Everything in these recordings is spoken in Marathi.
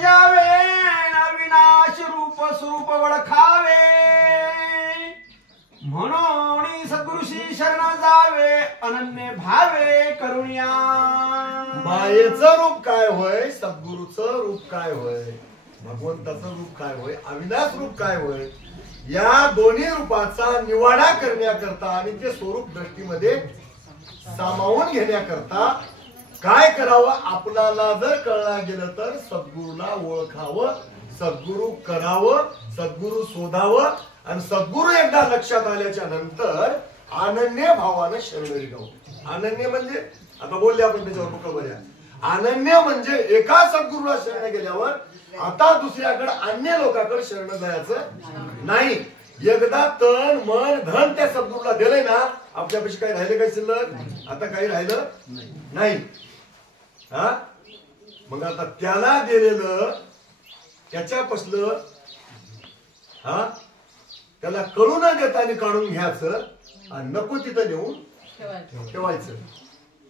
जावे अविनाश रूप स्वरूप ओळखावे म्हणून सद्गुरुशी शरण जावे अनन्य भावे करुणिया। मायेचं रूप काय होय, सद्गुरूचं रूप काय होय, भगवंताचं रूप काय होय, अविनाश रूप काय होय, या दोन्ही रूपाचा निवाडा करण्याकरता आणि ते स्वरूप दृष्टीमध्ये सामावून घेण्याकरता काय करावं, आपल्याला जर कळलं गेलं तर सद्गुरूला ओळखावं, सद्गुरू करावं, सद्गुरू शोधावं आणि सद्गुरू एकदा लक्षात आल्याच्या नंतर अनन्य भावानं शरण जावं। अनन्य म्हणजे आता बोलले आपण त्याच्यावर बरोबर आहे। अनन्य म्हणजे एका सद्गुरूला शरण गेल्यावर आता दुसऱ्याकडे अन्य लोकांकडे शरण जायचं नाही। एकदा तन मन धन त्या सद्गुरूला दिलंय ना, आपल्यापाशी काही राहिले काय शिल्लक, आता काही राहिलं नाही। हा मग आता त्याला दिलेलं त्याच्यापासलं हा त्याला कळू न देता आणि काढून घ्यायचं आणि नको तिथं नेऊन ठेवायचं।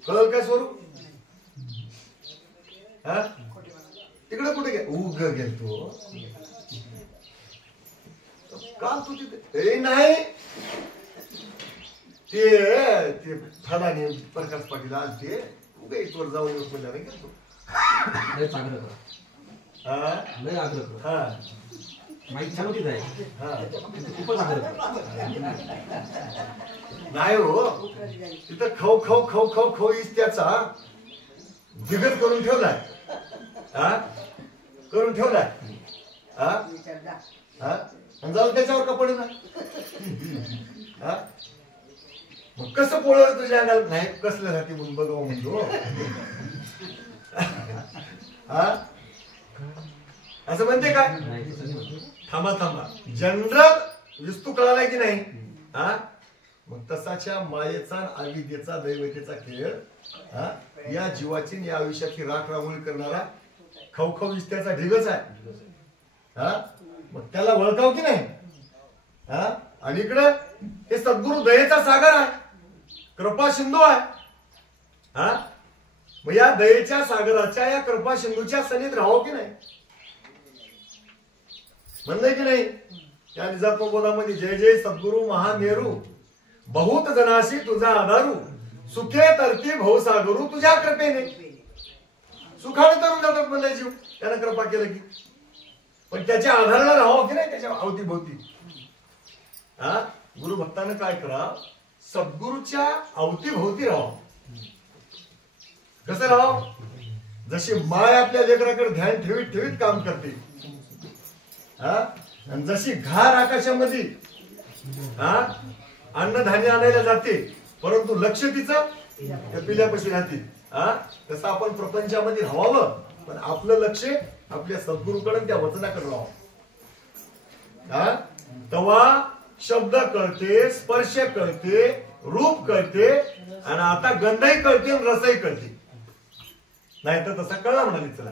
कळलं काय स्वरूप? हा तिकडे कुठे उग गेलतो काल तू तिथे नाही ते फलाने प्रकाश पाटील आलते उगा इथवर जाऊन येऊन म्हणलं नाही गेलतो। नाही हो तिथं खव खव खव खव खव इस त्याचा दिगत करून ठेवलाय, करून ठेवलाय। जाऊ त्याच्यावर का पडे ना, मग कसं पोळलं तुझ्या अंगाला नाही कसलं राहते म्हणून बघावं म्हणतो। असं म्हणते काय? थांबा थांबा, जनरल विस्तू कळालाय की नाही? मग तसाच्या मायेचा अविद्येचा दैवतेचा खेळ या जीवाची या आयुष्याची राख रांगोळी करणारा खवखव विस्त्याचा ढिगच आहे। मग त्याला ओळखाव की नाही? आणि इकडं हे सद्गुरु दयेचा सागर आहे, कृपा सिंधू आहे। मग या दयेच्या सागराच्या या कृपा सिंधूच्या सनीत राहावं की नाही? म्हणलंय की नाही? त्या निजात्मबोधामध्ये जय जय सद्गुरु महामेरू बहुत जनाशी तुझा आधारू सुखे तरती भवसागरू तुझ्या कृपेने। सुखाने तरुण जातात म्हणलंय जीव, त्यानं कृपा केलं की। पण त्याच्या आधाराला राहावं की नाही त्याच्या अवतीभोवती? गुरु भक्तानं काय करा, सद्गुरूच्या अवतीभोवती राहावं। कसं राहावं? जशी माय आपल्या लेकराकडे ध्यान ठेवीत ठेवीत काम करते, आणि जशी घार आकाशामध्ये अन्नधान्य आणायला जाते परंतु लक्ष तिचं त्या पिल्यापाशी राहते, तसं आपण प्रपंचामध्ये राहावं पण आपलं लक्ष आपल्या सद्गुरूकडे त्या वचनाकडे राहावं। तेव्हा शब्द कळते, स्पर्श कळते, रूप कळते आणि आता गंधही कळते आणि रसही कळते। नाही तर तसा कळला म्हणाली चला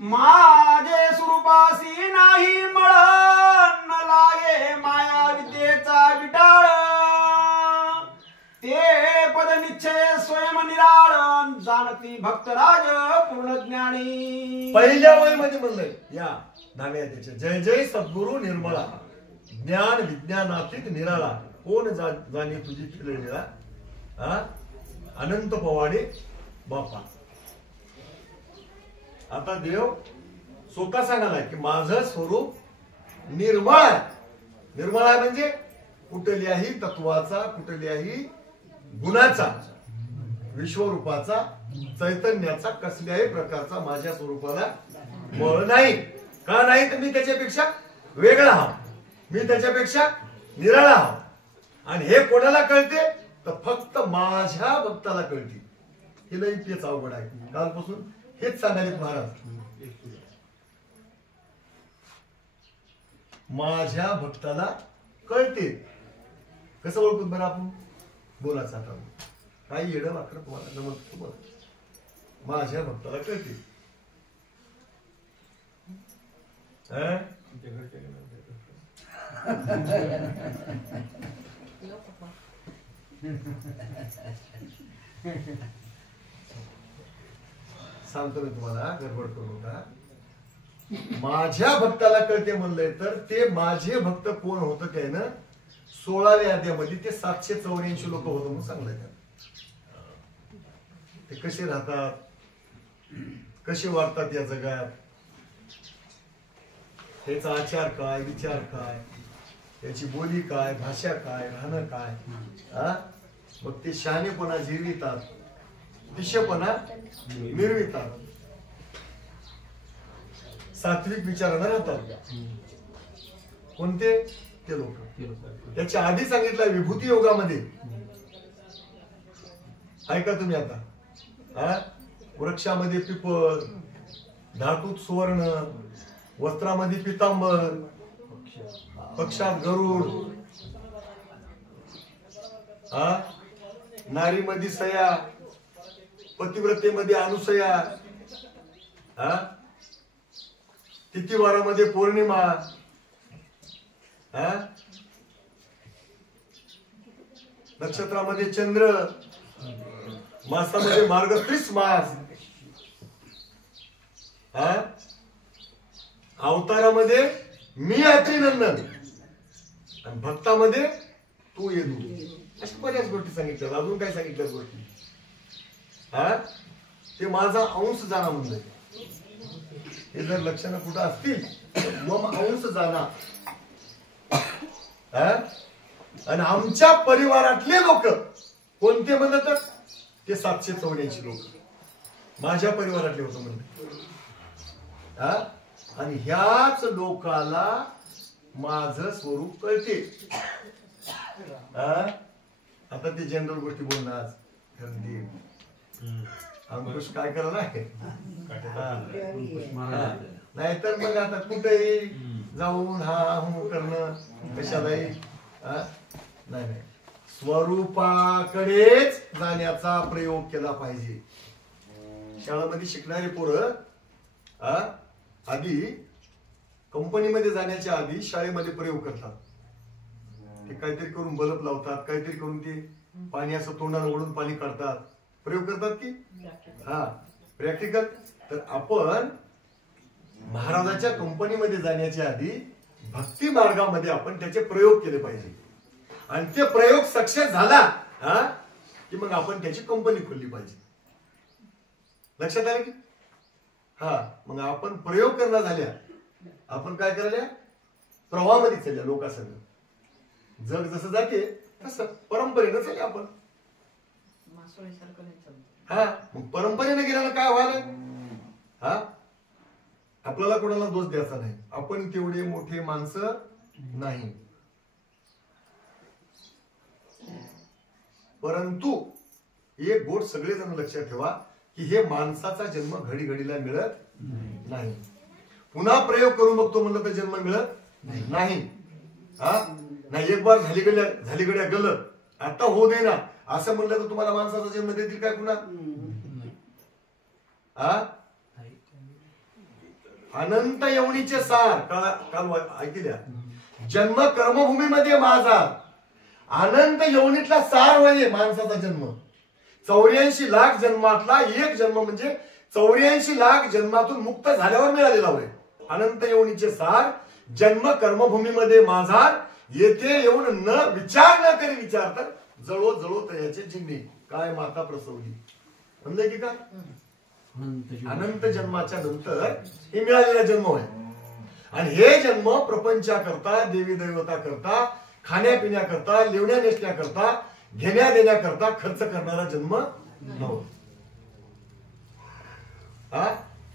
माझे स्वरूपासी नाही मळण लागे माया विद्येचा विटाळ ते पद निश्चय स्वयं निराळ जाणती भक्तराज पूर्ण ज्ञानी। पहिल्या वयमध्ये म्हणलंय या धाव्या त्याच्या जय जय सद्गुरु निर्मळा ज्ञान विज्ञानातीत निराळा कोण जाणे तुझी खिळ निळा अनंत पवाडे बापा। आता देव स्वतः सांगालाय की माझं स्वरूप निर्मळ आहे। निर्मळ आहे म्हणजे कुठल्याही तत्वाचा, कुठल्याही गुणाचा, विश्वरूपाचा, चैतन्याचा कसल्याही प्रकारचा माझ्या स्वरूपाला मळ नाही। का नाही तर मी त्याच्यापेक्षा वेगळा हा, मी त्याच्यापेक्षा निराळा हा। आणि हे कोणाला कळते तर फक्त माझ्या भक्ताला कळते। हे लई तेच अवघड आहे। कालपासून हेच सांगायले महाराज, माझ्या भक्ताला कळते। कसं ओळखून बरं आपण? बोलायचं आता काही येडं वाकडं तुम्हाला जमत बोला, माझ्या भक्ताला कळते। सांगतो मी तुम्हाला, गडबड करू नका। माझ्या भक्ताला कळते म्हणलंय तर ते माझे भक्त कोण होतं काय ना 16व्या अध्यायामध्ये ते 784 लोक होतं म्हणून सांगलंय त्यानं. ते कसे राहतात, कसे वागतात या जगात, त्याचा आचार काय, विचार काय, त्याची बोली काय, भाषा काय, राहणं काय, मग ते शहाणेपणा जिरवितात, दिशेपणा मिरवितात, सात्विक विचारानं राहतात. कोणते ते लोक. त्याच्या आधी सांगितलं विभूती योगामध्ये, ऐका तुम्ही आता, वृक्षामध्ये पिपळ, धातूत सुवर्ण, वस्त्रामध्ये पितांबर, पक्षात गरुड, नारीमध्ये सया, पतिव्रतेमध्ये अनुसया, तिथीवारामध्ये पौर्णिमा, नक्षत्रामध्ये चंद्र, मासामध्ये मार्गशीर्ष मास, अवतारामध्ये मी अत्रिनंदन आणि भक्तामध्ये तू येदू. अशा बऱ्याच गोष्टी सांगितल्या. अजून काय सांगितल्या गोष्टी? ते माझा अंश जाणा म्हणलं. हे जर लक्षणं कुठं असतील मग अंश जाणा. आणि आमच्या परिवारातले लोक कोणते म्हणतात? ते 784 लोक माझ्या परिवारातले होते म्हणले. आणि ह्याच लोकाला माझं स्वरूप कळते. आता ते जनरल गोष्टी बोलणार. अंकुश काय करणार आहे? नाहीतर मग आता कुठेही जाऊन हा हू करणं कशालाही नाही. स्वरूपाकडेच जाण्याचा प्रयोग केला पाहिजे. शाळेमध्ये शिकणारे पोरं आधी कंपनीमध्ये जाण्याच्या आधी शाळेमध्ये प्रयोग करतात. ते काहीतरी करून बल्ब लावतात, काहीतरी करून ते पाणी असं तोंडाला ओढून पाणी काढतात, प्रयोग करतात की प्रॅक्टिकल. तर आपण महाराजाच्या कंपनीमध्ये जाण्याच्या आधी भक्ती मार्गामध्ये आपण त्याचे प्रयोग केले पाहिजे. आणि ते प्रयोग सक्सेस झाला की मग आपण त्याची कंपनी खोलली पाहिजे. लक्षात आलं की? मग आपण प्रयोग करणं झाल्या, आपण काय करायला? प्रवाहामध्ये चालल्या लोकांसंग. जग जसं जाते तसं परंपरेनं चालले आपण. मग परंपरेने गेल्याला काय व्हायला? आपल्याला कोणाला दोष द्यायचा नाही. आपण तेवढे मोठे माणसं नाही. परंतु एक गोष्ट सगळेजण लक्षात ठेवा की हे माणसाचा जन्म घडी घडीला मिळत नाही. पुन्हा प्रयोग करून बघतो म्हणलं तर जन्म मिळत नाही. नाही एक बार झाली गड्या गल आता होऊ दे ना असं म्हणलं तर तुम्हाला माणसाचा जन्म देतील काय पुन्हा? अनंत यवनीचे सार काल ऐकल्या. जन्म कर्मभूमीमध्ये माझा अनंत यवनीतला सार होय माणसाचा जन्म. 84 लाख जन्मातला एक जन्म म्हणजे 84 लाख जन्मातून मुक्त झाल्यावर मिळालेला होय अनंत यवनीचे सार. जन्म कर्मभूमीमध्ये माझा येथे येऊन न विचार न करी विचारतात जळो जळो तयाचे जिंकणे काय माता प्रसवली म्हणलं की काय? अनंत जन्माच्या नंतर हे मिळालेला जन्म होय. आणि हे जन्म प्रपंचाकरता, देवी दैवता करता, खाण्यापिण्याकरता, लिवण्या नेसण्याकरता, घेण्या देण्याकरता खर्च करणारा जन्म नव्हता.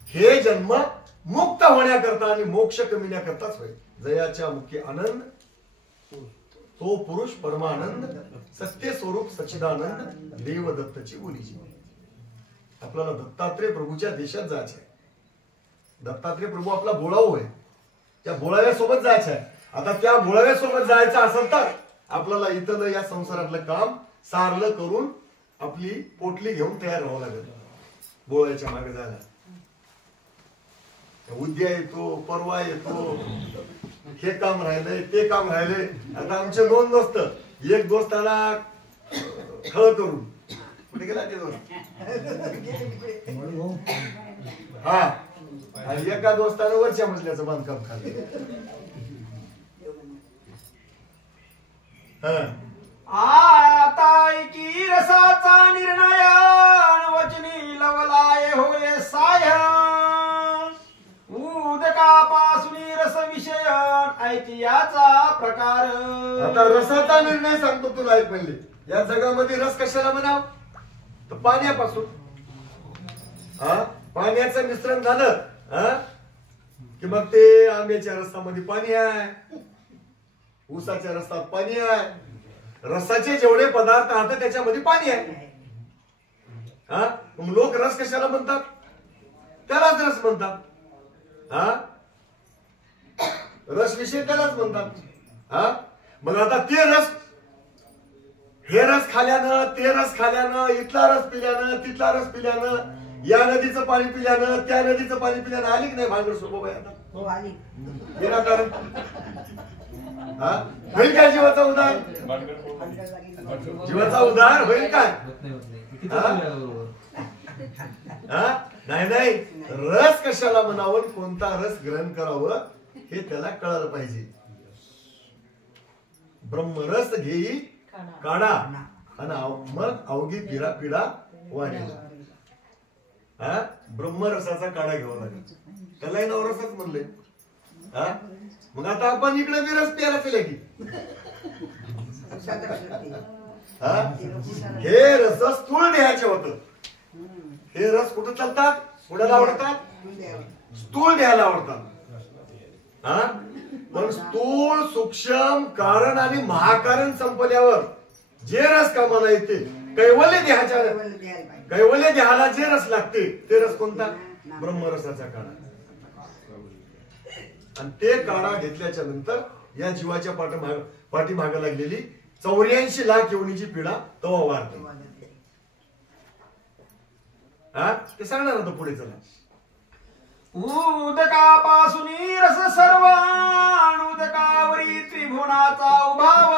हे जन्म मुक्त होण्याकरता आणि मोक्ष कमिण्याकरताच होय. जयाच्या मुखी आनंद तो पुरुष परमानंद सत्य स्वरूप सच्चिदानंद देवदत्तची बोलीची. आपल्याला दत्तात्रय प्रभूच्या देशात जायचं आहे. दत्तात्रय प्रभू आपला बोळाऊ आहे. त्या बोळाव्यासोबत जायचं आहे. आता त्या बोळाव्यासोबत जायचं असेल तर आपल्याला इथलं या संसारातलं काम सारलं करून आपली पोटली घेऊन तयार व्हावं लागेल बोळ्याच्या मागे जायला. उद्या येतो, परवा येतो, हे काम राहिलंय, ते काम राहिलंय. आता आमचे 2 दोस्त, एक दोस्त आला खळ करून कुठे गेला ते दोस्त? आणि एका दोस्तानं वरच्या मजल्याचं बांधकाम खाल्लं. आता की रसाचा निर्णय वचनी लवलाय होय साय उदकापासून रस विषयन ऐतियाचा प्रकार. आता रसाचा निर्णय सांगतो तुला. ऐक पहिले, या जगामध्ये रस कशाला म्हणाव तर पाण्यापासून. पाण्याचं मिश्रण झालं की मग ते आंब्याच्या रसामध्ये पाणी आहे, ऊसाच्या रसात पाणी आहे, रसाचे जेवढे पदार्थ आहेत त्याच्यामध्ये पाणी आहे. मग लोक रस कशाला म्हणतात, त्यालाच रस म्हणतात. रस विषय त्यालाच म्हणतात. मग आता ते रस, हे रस खाल्यानं, ते रस खाल्यानं, इथला रस पिल्यानं, तिथला रस पिल्यानं, या नदीचं पाणी पिल्यानं, त्या नदीचं पाणी पिल्यानं आली की नाही भांडर सोबत आता विनाकारण. होईल काय जीवाचा उद्धार? जीवाचा उद्धार होईल काय? नाही नाही, रस कशाला म्हणावं, कोणता रस ग्रहण करावं हे त्याला कळायला पाहिजे. ब्रह्मरस घेई काढा आणि मग अवघी पिढा पिढा वाढेल. ब्रह्मरसाचा काढा घ्यावा लागेल, त्यालाही नवरसच म्हणले. मग आता आपण इकडे विरस प्यायला केले की हे रस स्थूल देहाचे होत. हे रस कुठं चालतात, कुणाला आवडतात, स्थूल देहाला आवडतात. पण स्थूल, सूक्ष्म, कारण आणि महाकारण संपल्यावर जे रस कामाला येते, कैवल्य देहाच्या, कैवल्य देहाला जे रस लागते ते रस कोणता? ब्रह्मरसाचा काढा. आणि ते काढा घेतल्याच्या नंतर या जीवाच्या पाठीमागे लागलेली 84 लाख योनीची पिढा तवा वाढते. ते सांगणार होतं पुढे. चला. उदकापासून रस सर्व उदकावरी त्रिभुवनाचा उभाव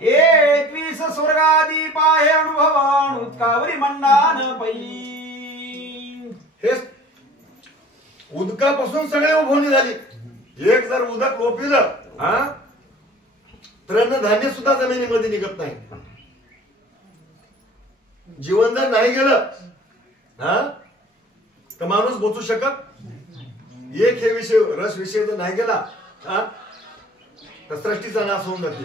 21 स्वर्गादी पाहे अनुभव उदकावरी मंडान पै. हे उदकापासून सगळे उभवणी झाली. एक जर उदक रोपिलं तर अन्नधान्य सुद्धा जमिनीमध्ये निघत नाही. जीवन जर नाही गेलं तर माणूस बोचू शकत. एक हे विषय, रस विषय जर नाही गेला तर सृष्टीचा नाश होऊन जाते.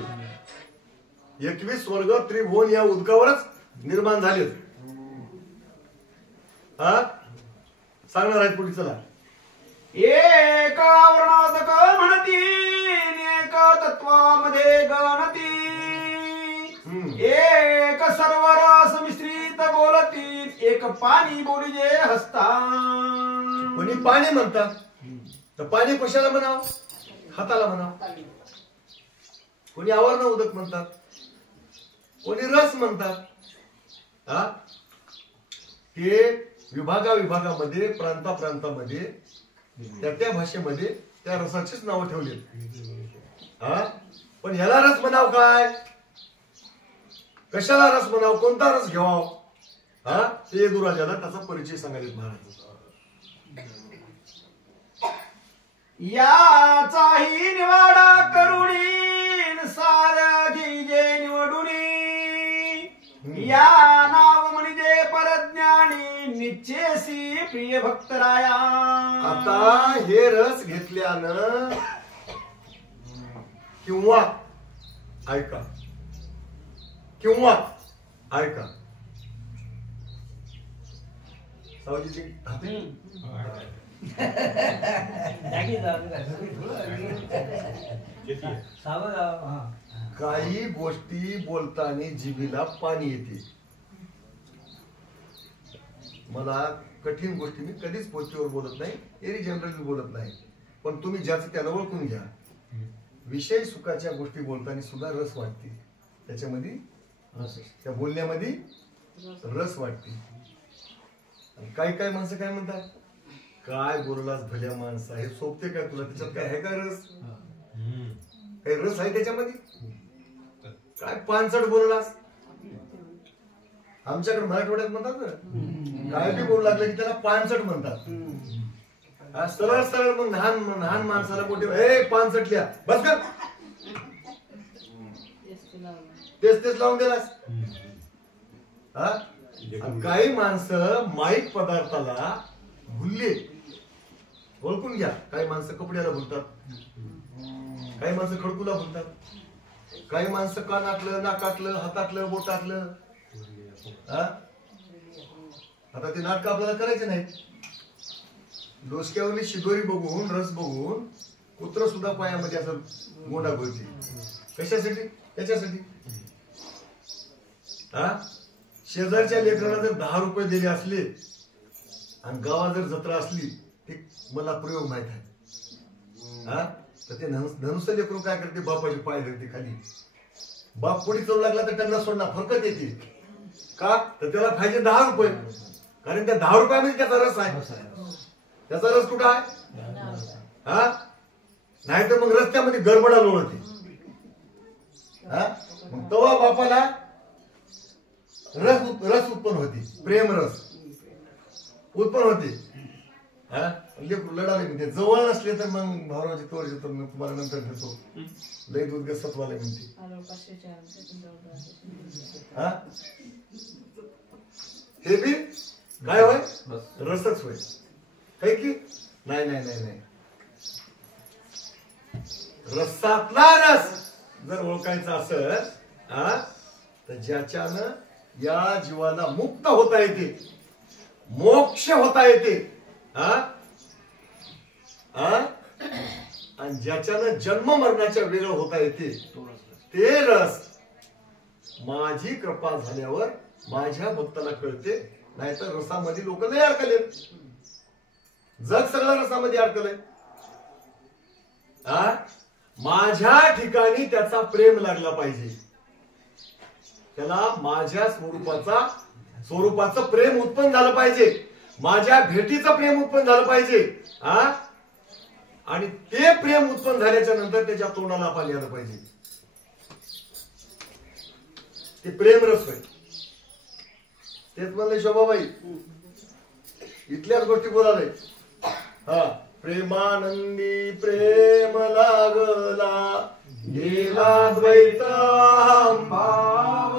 21 स्वर्ग त्रिभुवन या उदकावरच निर्माण झाले. सांगणार आहेत पुढे. चला. एक आवरणादक म्हणती, एक तत्वामध्ये गणती, एक सर्व रस मिश्रित बोलती, एक पाणी बोली जे हसता. कोणी पाणी म्हणतात तर पाणी कशाला म्हणाव, हाताला म्हणाव. कोणी आवरण उदक म्हणतात, कोणी रस म्हणतात. हे विभागामध्ये, प्रांतामध्ये त्या भाषेमध्ये त्या रसाचीच नावं ठेवली. पण ह्याला रस म्हणाव काय, कशाला रस म्हणाव, कोणता रस घ्यावा, ते दुराजाला त्याचा परिचय सांगायला महाराज. याचाही निवाडा करुणी सार घे निवडुनी, या नाव म्हणजे परज्ञानी निश्चेसी प्रिय भक्तराया. आता हे रस घेतल्यानं किंवा ऐका सावजीची काही गोष्टी बोलताना जिभेला पाणी येते. मला कठीण गोष्टी मी कधीच पोस्टवर बोलत नाही, एरी जनरली बोलत नाही. पण तुम्ही ज्याचं त्याला ओळखून घ्या. विषय सुखाच्या गोष्टी बोलताना सुद्धा रस वाटते, त्याच्यामध्ये त्या बोलण्यामध्ये रस वाटते. काही काही माणसं काय म्हणतात, काय बोललास भल्या माणसा, हे सोपते काय तुला, त्याच्यात काय आहे का रस, काही रस आहे त्याच्यामध्ये, काय पानसट बोललास. आमच्याकडे मराठवाड्यात म्हणतात ना, काय बी बोलू लागलं की त्याला पानसट म्हणतात. सरळ सरळ मग लहान माणसाला मोठे ए पानसट लिहा बस कर, तेच लावून दिलास. हा, काही माणसं माईक पदार्थाला भुलले, ओळखून घ्या. काही माणसं कपड्याला भुलतात, काही माणसं खडकूला भुलतात, काही माणसं कानातलं, नाकातलं, हातातलं, बोटातलं. आता ते नाटक आपल्याला करायचे नाहीत. डोसक्यावरली शिदोरी बघून, रस बघून कुत्र सुद्धा पायामध्ये असं गोंडा घोळते. कशासाठी? त्याच्यासाठी. शेजारच्या लेकराला जर 10 रुपये दिले असले आणि गावात जर जत्रा असली, ते मला प्रयोग माहित आहे. तर ते धनुष्य लेकरू काय करते, बापाचे पाय धरते खाली. बाप कोणी चढू लागला तर त्यांना सोडणार, फरकत येते. का तर त्याला पाहिजे 10 रुपये, कारण त्या 10 रुपयामध्ये त्याचा रस आहे. त्याचा रस कुठं आहे? नाही तर मग रस्त्यामध्ये गडबडा लोळते. मग तेव्हा बापाला रस उत्पन्न होती, प्रेम रस उत्पन्न होते. लेकरू लढाले म्हणते, जवळ नसले तर मग भावराजी तोर येतो, मग तुम्हाला नंतर देतो, लय दूध सत्वाले म्हणते. हे बी काय होय? रसच होय. काय की नाही नाही नाही नाही, रसातला रस जर ओळखायचा असेल तर ज्याच्यानं या जीवाला मुक्त होता येते, मोक्ष होता येते, आणि ज्याच्यानं जन्म मरणाच्या वेगळं होता येते, ते रस माझी कृपा झाल्यावर माझ्या भक्ताला कळते. नाहीतर रसामध्ये लोक लय अडकले, जग सगळं रसामध्ये अडकलंय. माझ्या ठिकाणी त्याचा प्रेम लागला पाहिजे, त्याला माझ्या स्वरूपाचं प्रेम उत्पन्न झालं पाहिजे, माझ्या भेटीचं प्रेम उत्पन्न झालं पाहिजे. आणि ते प्रेम उत्पन्न झाल्याच्या नंतर त्याच्या तोंडाला पाणी आलं पाहिजे. ते प्रेम रस होय. तेच म्हणले शोभाबाई, इथल्याच गोष्टी बोलाले. प्रेमानंदी प्रेम लागला, गेला द्वैत भाव,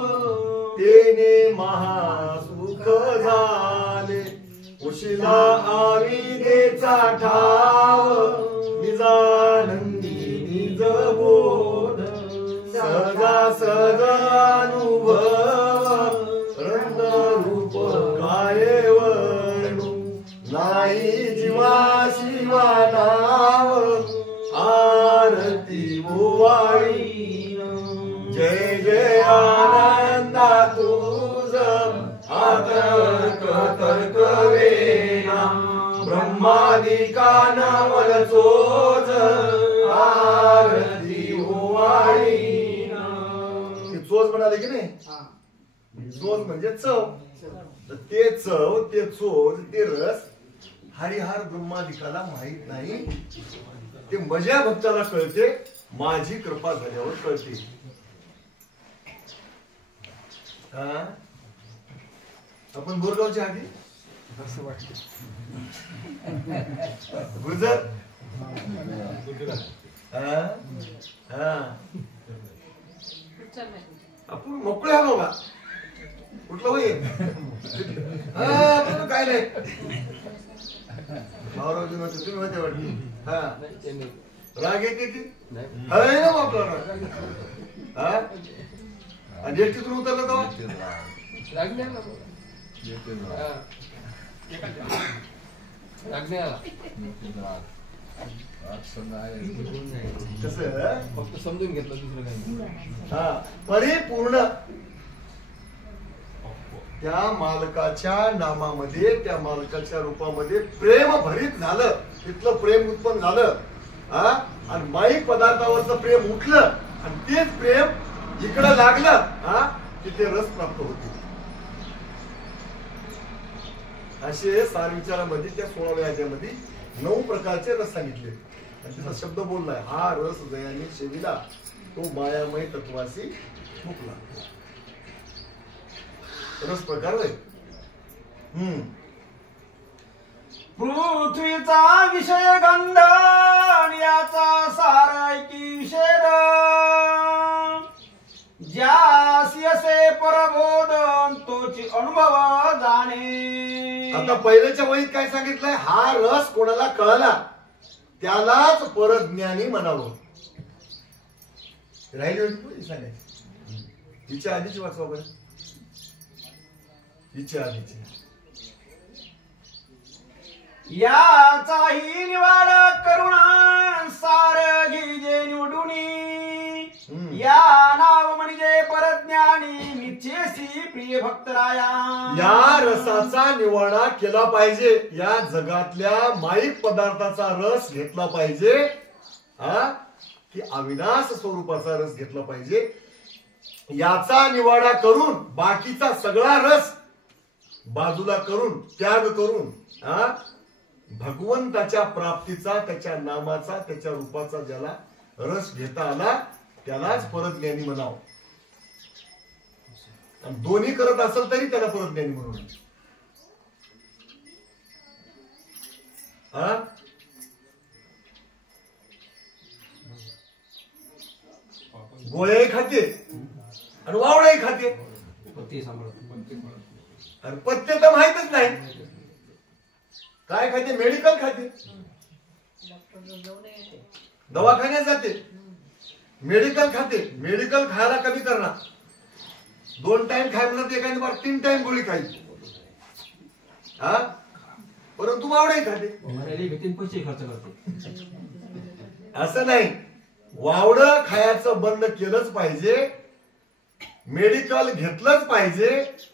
तेने महासुख झाले, उशिला आविदेचा ठाव, निजानंदी निज बोध, सदा सदा अनुभव, रंग रूप काय वर्णू, नाही जीवा शिवा नाव, आरती ओवाळी, जय जय आनंदा तुझ, आतर्क तर्क वेना, ब्रह्मादिका नवल चोज, आरती ओवाळी. चोज म्हणाले की नाही, चोज म्हणजे चव. ते चव, ते चोज, ते रस हरिहर ब्रह्मादिकाला माहित नाही, ते माझ्या भक्ताला कळते, माझी कृपा झाल्यावर कळते. आपण बोरगावच्या आधी गुजर आपण मोकळे हा बाबा, कुठलं होईल काय नाही. भावरावजी म्हणतो तुम्ही होते वाटते. राग येते की आहे ना बापला राग. आणि एसटीतून उतरलं तेव्हा कसं फक्त समजून घेतलं, दुसरं काही. परिपूर्ण त्या मालकाच्या नामामध्ये, त्या मालकाच्या रूपामध्ये प्रेम भरीत झालं, तिथलं प्रेम उत्पन्न झालं. आणि माईक पदार्थावरचं प्रेम उठलं आणि तेच प्रेम जिकडं लागलं तिथे रस प्राप्त होते. असे सार विचारामध्ये त्या 16व्या अध्यायामध्ये 9 प्रकारचे रस सांगितले. आणि तिचा शब्द बोललाय, हा रस जयाने सेविला, तो मायामय तत्वासी मुकला. रस प्रकार होय. पृथ्वीचा विषय गंध आणि याचा सार ऐकी विषेद ज्यासी असे परबोधन तोची अनुभव जाणे. आता पहिल्याच्या वहीत काय सांगितलंय, हा रस कोणाला कळला त्यालाच परज्ञानी म्हणावं. राहिली होती सांगायची. तिच्या आधीची वाचवा बरं, तिच्या आधीची. याचाही निवाड करुणा सार घिजे निवडुनी या नाव म्हणजे परज्ञानी निश्चेसी प्रिय भक्तराया. या रसाचा निवाडा केला पाहिजे, या जगातल्या माईक पदार्थाचा रस घेतला पाहिजे, हा की अविनाश स्वरूपाचा रस घेतला पाहिजे. याचा निवाडा करून बाकीचा सगळा रस बाजूला करून त्याग करून हा भगवंताच्या प्राप्तीचा, त्याच्या नामाचा, त्याच्या रूपाचा ज्याला रस घेता आला त्यालाच परज्ञानी म्हणावं. दोन्ही करत असेल तरी त्याला परज्ञानी म्हणून. हा गोळ्याही खाते आणि वावडाही खाते आणि पथ्य तर माहितच नाही. काय खाते? मेडिकल खाते, दवाखान्यात जाते, मेडिकल खाते. मेडिकल खायला कमी करणार, 2 टाइम खाय म्हणत एखादी बार 3 टाइम गोळी खायची. हा परंतु वावडाही खाते. पैसे खर्च करते असं नाही, वावड खायचं बंद केलंच पाहिजे, मेडिकल घेतलंच पाहिजे,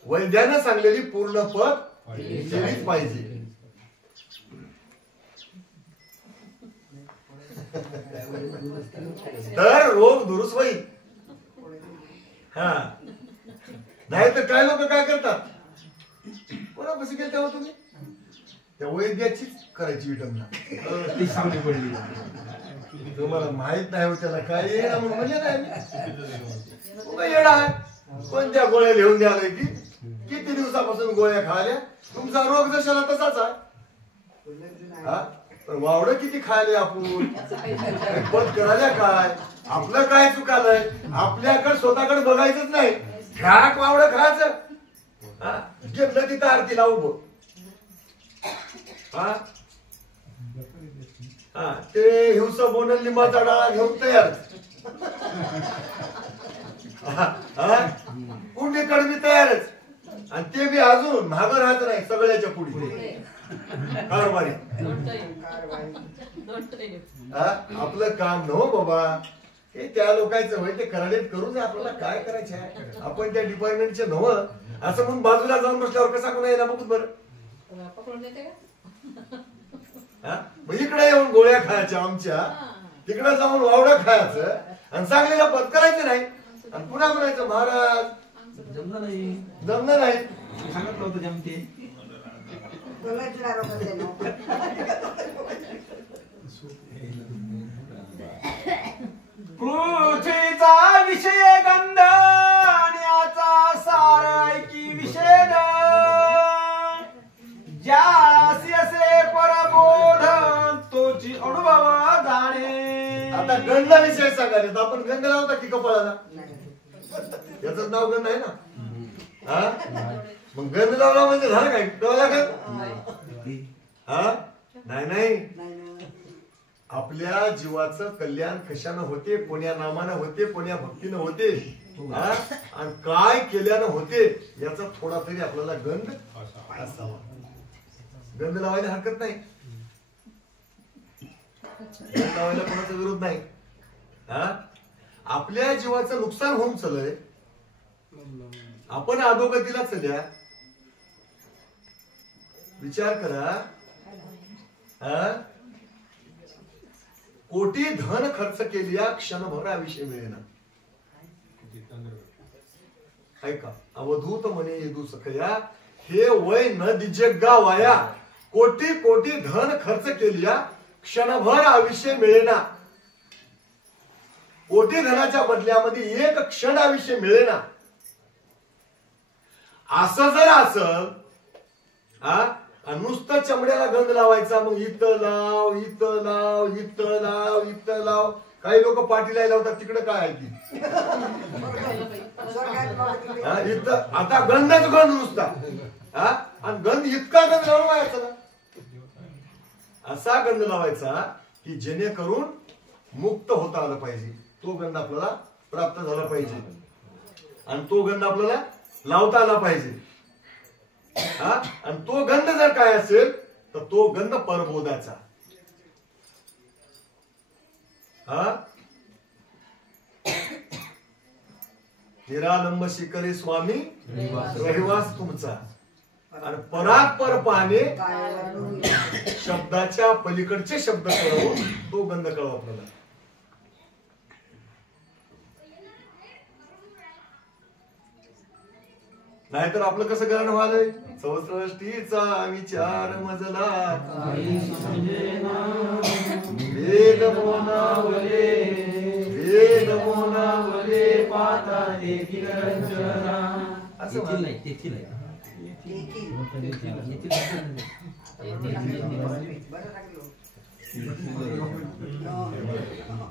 वैद्यानं सांगलेली पूर्ण पद केलीच पाहिजे. तर रोग दुरुस्त होईल. हा नाही तर काय लोक काय करतात, कोणा कशी केलं तेव्हा तुम्ही त्या वैद्याचीच करायची विटंबना. तुम्हाला माहित नाही हो त्याला काय येणार म्हणजे नाही येणार आहे. कोणत्या गोळ्या लिहून द्यायला की किती दिवसापासून गोळ्या खायल्या, तुमचा रोग जशाला तसाच आहे. वावड किती खायले आपण, पद करायला काय, आपलं काय चुकालंय, आपल्याकडे स्वतःकडे बघायचंच नाही. घ्याक वावड खायचं, घेतलं तिथं आरती लावू. ते हिवस बोन लिंबाचा डाळा घेऊन तयार, कुंडी कडबी तयारच, आणि ते बी अजून मागं राहत नाही सगळ्याच्या पुढे कारभारी. आपलं काम नव्ह बाबा, हे त्या लोकांचं होय, ते कराडेत करून आपल्याला काय करायचं आहे, आपण त्या डिपार्टमेंटचे नव्ह. असं म्हणून बाजूला जाऊन बसल्यावर कसा कोणा येणार बघून बरं. इकडे येऊन गोळ्या खायच्या आमच्या, तिकडे जाऊन वावडा खायचं आणि चांगलेला पद करायचं नाही, आणि पुन्हा म्हणायचं महाराज जमलं नाही सांगत नव्हतं जमते. पृथ्वीचा विषय गंध आणि याचा सार ऐकी विषेद ज्यासी असे परबोधन तोची अनुभव जाणे. आता गंधा विषय सांगायला आपण गंध लावता की कपाळाला, याच नाव गंध आहे ना. हा मग गंध लावला म्हणजे झालं काय, कळला का? हा नाही नाही, आपल्या जीवाचं कल्याण कशानं होते, कोण्या नामानं होते, कोण्या भक्तीनं होते, आणि काय केल्यानं होते याचा थोडा तरी आपल्याला गंध असावा. गंध लावायला हरकत नाही, गंध लावायला कोणाचा विरोध नाही. आपल्या जीवाचं नुकसान होऊन चाललंय, आपण अधोगतीला चल्या. विचार करा, कोटी धन खर्च केली क्षणभर आयुष्य मिळेना. ऐका, अवधूत म्हणे येदू सखया, हे वय न दिजे गावाया, कोटी कोटी धन खर्च केली क्षणभर आयुष्य मिळेना. कोटी धनाच्या बदल्यामध्ये एक क्षण आयुष्य मिळेना. असं जर असल आणि नुसतं चमड्याला गंध लावायचा, मग इथं लाव इथं लाव इथं लाव इथं लाव. काही लोक पाठीला लावतात, तिकडे काय आहे ती इथं आता गंधच गंध नुसता आणि गंध इतका गंध लावायचा ना, असा गंध लावायचा की जेणेकरून मुक्त होता आलं पाहिजे. तो गंध आपल्याला प्राप्त झाला पाहिजे आणि तो गंध आपल्याला लावता आला पाहिजे. आणि तो गंध जर काय असेल तर तो गंध परबोधाचा. निरालंब शिखरे स्वामी रहिवास तुमचा आणि परात्पर पाहणे शब्दाच्या पलीकडचे शब्द कळवून तो गंध कळव आपल्याला. नाहीतर आपलं कसं करणं व्हायलंय, सहस्रष्टीचा विचार मजला वेद मोनावले वेद मोनावले पाता देखील रंजना. असं येथील नाही, तेथील आहे.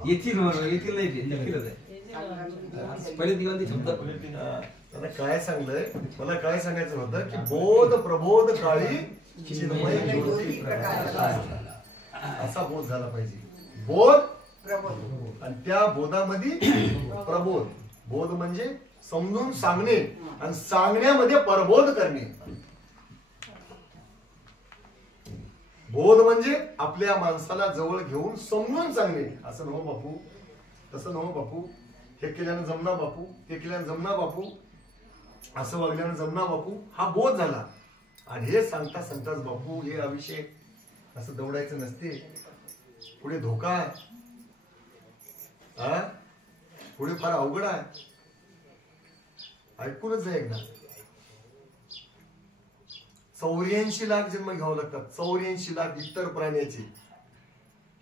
येथील बरोबर, येथील नाही, तेथीलच आहे. पहिले दिला ते शब्द. मला काय सांगलंय, मला काय सांगायचं होतं की बोध प्रबोध काळी चिन्मय ज्योती प्रकाश. असा बोध झाला पाहिजे. बोध आणि त्या बोधामध्ये प्रबोध. बोध म्हणजे समजून सांगणे आणि सांगण्यामध्ये परबोध करणे. बोध म्हणजे आपल्या माणसाला जवळ घेऊन समजून सांगणे. असं नको बापू, तसं नको बापू, हे केल्यानं जमना बापू, ते केल्यानं जमना बापू, असं वागल्यानं जमना बापू. हा बोध झाला. आणि हे सांगता सांगताच बापू हे अभिषेक असं दौडायचं नसते, पुढे धोका आहे, पुढे फार अवघड आहे. ऐकूनच आहे एकदा. 84 लाख जन्म घ्यावं लागतात. 84 लाख इतर प्राण्याचे.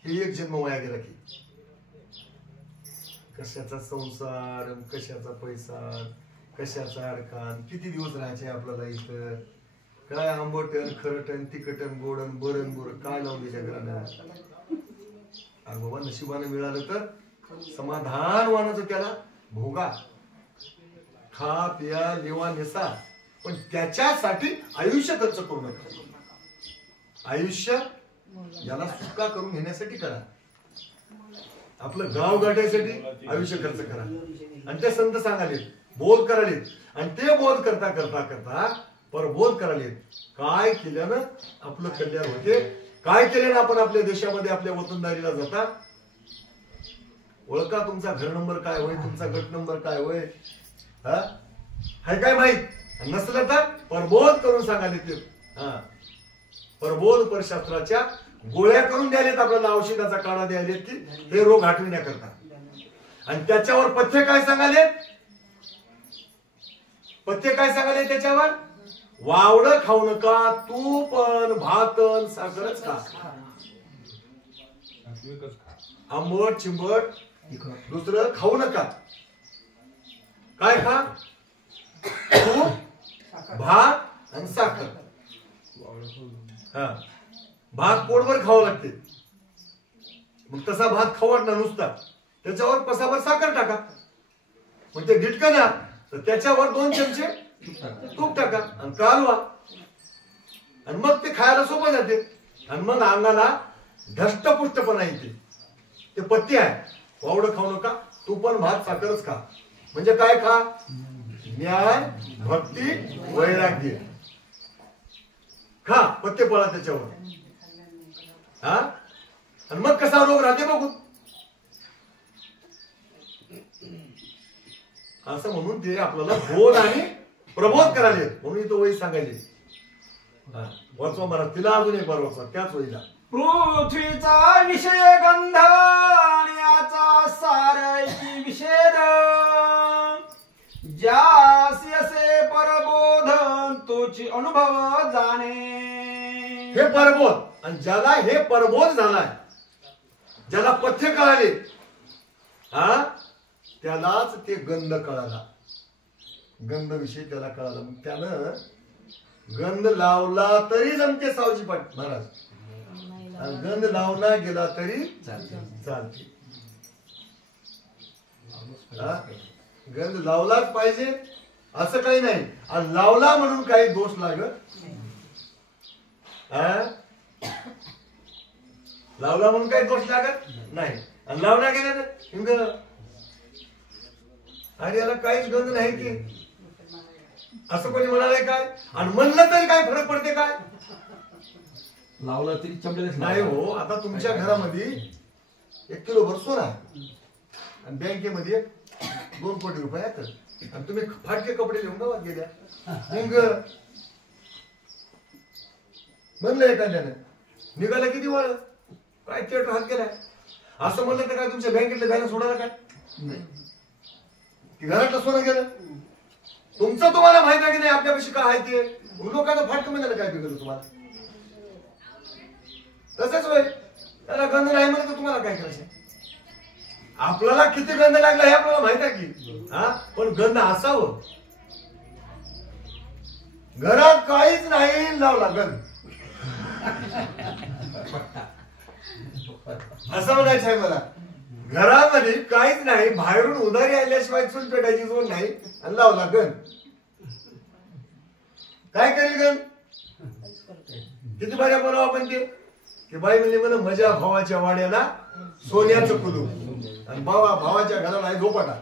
हे एक जन्म वाया गेला की कशाचा संसार, कशाचा पैसा, कशाचा अडकान, किती दिवस राहायचे आपल्याला इथं, काय आंबटन खरटन तिखटन गोडन बरन बुर काय लावून दिल्या घरानं. अरे बाबा नशिबानं मिळालं तर समाधान वानाचं त्याला भोगा, खा पिया लिवा नेसा, पण त्याच्यासाठी आयुष्य खर्च करू नका. आयुष्य याला सुका करून घेण्यासाठी करा. आपलं गाव गाठायसाठी आयुष्य खर्च करा. आणि ते संत सांगाले, बोध करालेत, आणि ते बोध करता करता करता परबोध करालेत. काय केल्यानं आपलं कल्याण होते, काय केल्यानं आपण आपल्या देशामध्ये आपल्या वतनदारीला जाता. ओळखा तुमचा घर नंबर काय होय, तुमचा गट नंबर काय होय, हाय काय माहित नसलं तर परबोध करून सांगाले ते. परबोध परशास्त्राच्या गोळ्या करून द्यायलेत आपल्याला, औषधाचा काढा द्यायलेत की हे रोग हटविण्याकरता. आणि त्याच्यावर पथ्य काय सांगाले, पथ्य काय सांगाले त्याच्यावर, वावडं खाऊ नका, तूपन भातन साखरच खा, आंबट चिंबट दुसरं खाऊ नका. काय खा, तूप भात आणि साखर. भात पोटभर खावं लागते. मग तसा भात खाऊ वाटणार नुसता, त्याच्यावर पसाभर साखर टाका. मग ते गिटकं ना तर त्याच्यावर 2 चमचे तूप टाका आणि कालवा, आणि मग ते खायला सोपं जाते. आणि मग अंगाला धष्टपुष्टपणा येते. ते पथ्य आहे. वावडं खाऊ नका, तूपन भात साखरच खा. म्हणजे काय खा, ज्ञान भक्ती वैराग्य खा, पथ्य पळा त्याच्यावर. आणि मग कसा रोग राहते बघू. असं म्हणून ते आपल्याला बोध आणि प्रबोध करायले, म्हणून तो वही सांगायचे. वाचवा मला, तिला अजून एक बार वाचवा त्याच वहीला. पृथ्वीचा विषय गंध आणि याचा सार विषेद, ज्यास असे परबोध तोची अनुभव जाणे. हे परबोध, आणि ज्याला हे परबोध झालाय, ज्याला पथ्य कळाले, त्यालाच ते गंध कळाला. गंध विषयी त्याला कळाला. मग त्यानं गंध लावला तरी जमते सावजी पाट महाराज, आणि गंध लावला गेला तरी चालते. गंध लावलाच पाहिजे असं काही नाही, आणि लावला म्हणून काही दोष लागत. लावला म्हणून काही दोष लागत नाही, आणि लावला गेला आणि याला काहीच गंध नाही की असं कोणी म्हणाले काय, आणि म्हणलं तरी काय फरक पडते काय? लावलं तरी चमडेलच नाही हो. आता तुमच्या घरामध्ये 1 किलो भर सोना आणि बँकेमध्ये 2 कोटी रुपये आहेत, आणि तुम्ही फाटके कपडे घेऊन गावात गेल्या. मग म्हणलं एखाद्यानं निघाला किती वळ काय चेट हात केलाय असं म्हणलं तर काय तुमच्या बँकेतलं बॅलन्स सोडायला काय? घरातलं सोनं गेलं तुमचं, तुम्हाला माहित आहे की नाही आपल्यापाशी काय आहे ते. लोकांना फाटकं म्हणजे काय बिघडलं तुम्हाला? तसंच होय. त्याला गंध नाही म्हणत तर तुम्हाला काय करायचं? आपल्याला किती गंध लागला हे आपल्याला माहित आहे की, पण गंध असावं. घरात काहीच नाही लावला गंध असं म्हणायचं आहे मला. घरामध्ये काहीच नाही, बाहेरून उधारी आल्याशिवाय चूल पेटायची जोड नाही, आणि लावला गंध. काय करेल गंध? किती बऱ्या बोलावं आपण ते की बाई म्हणजे म्हण माझ्या भावाच्या वाड्याला सोन्याचं कुलूप, आणि भावाच्या घराला आहे झोपाटा.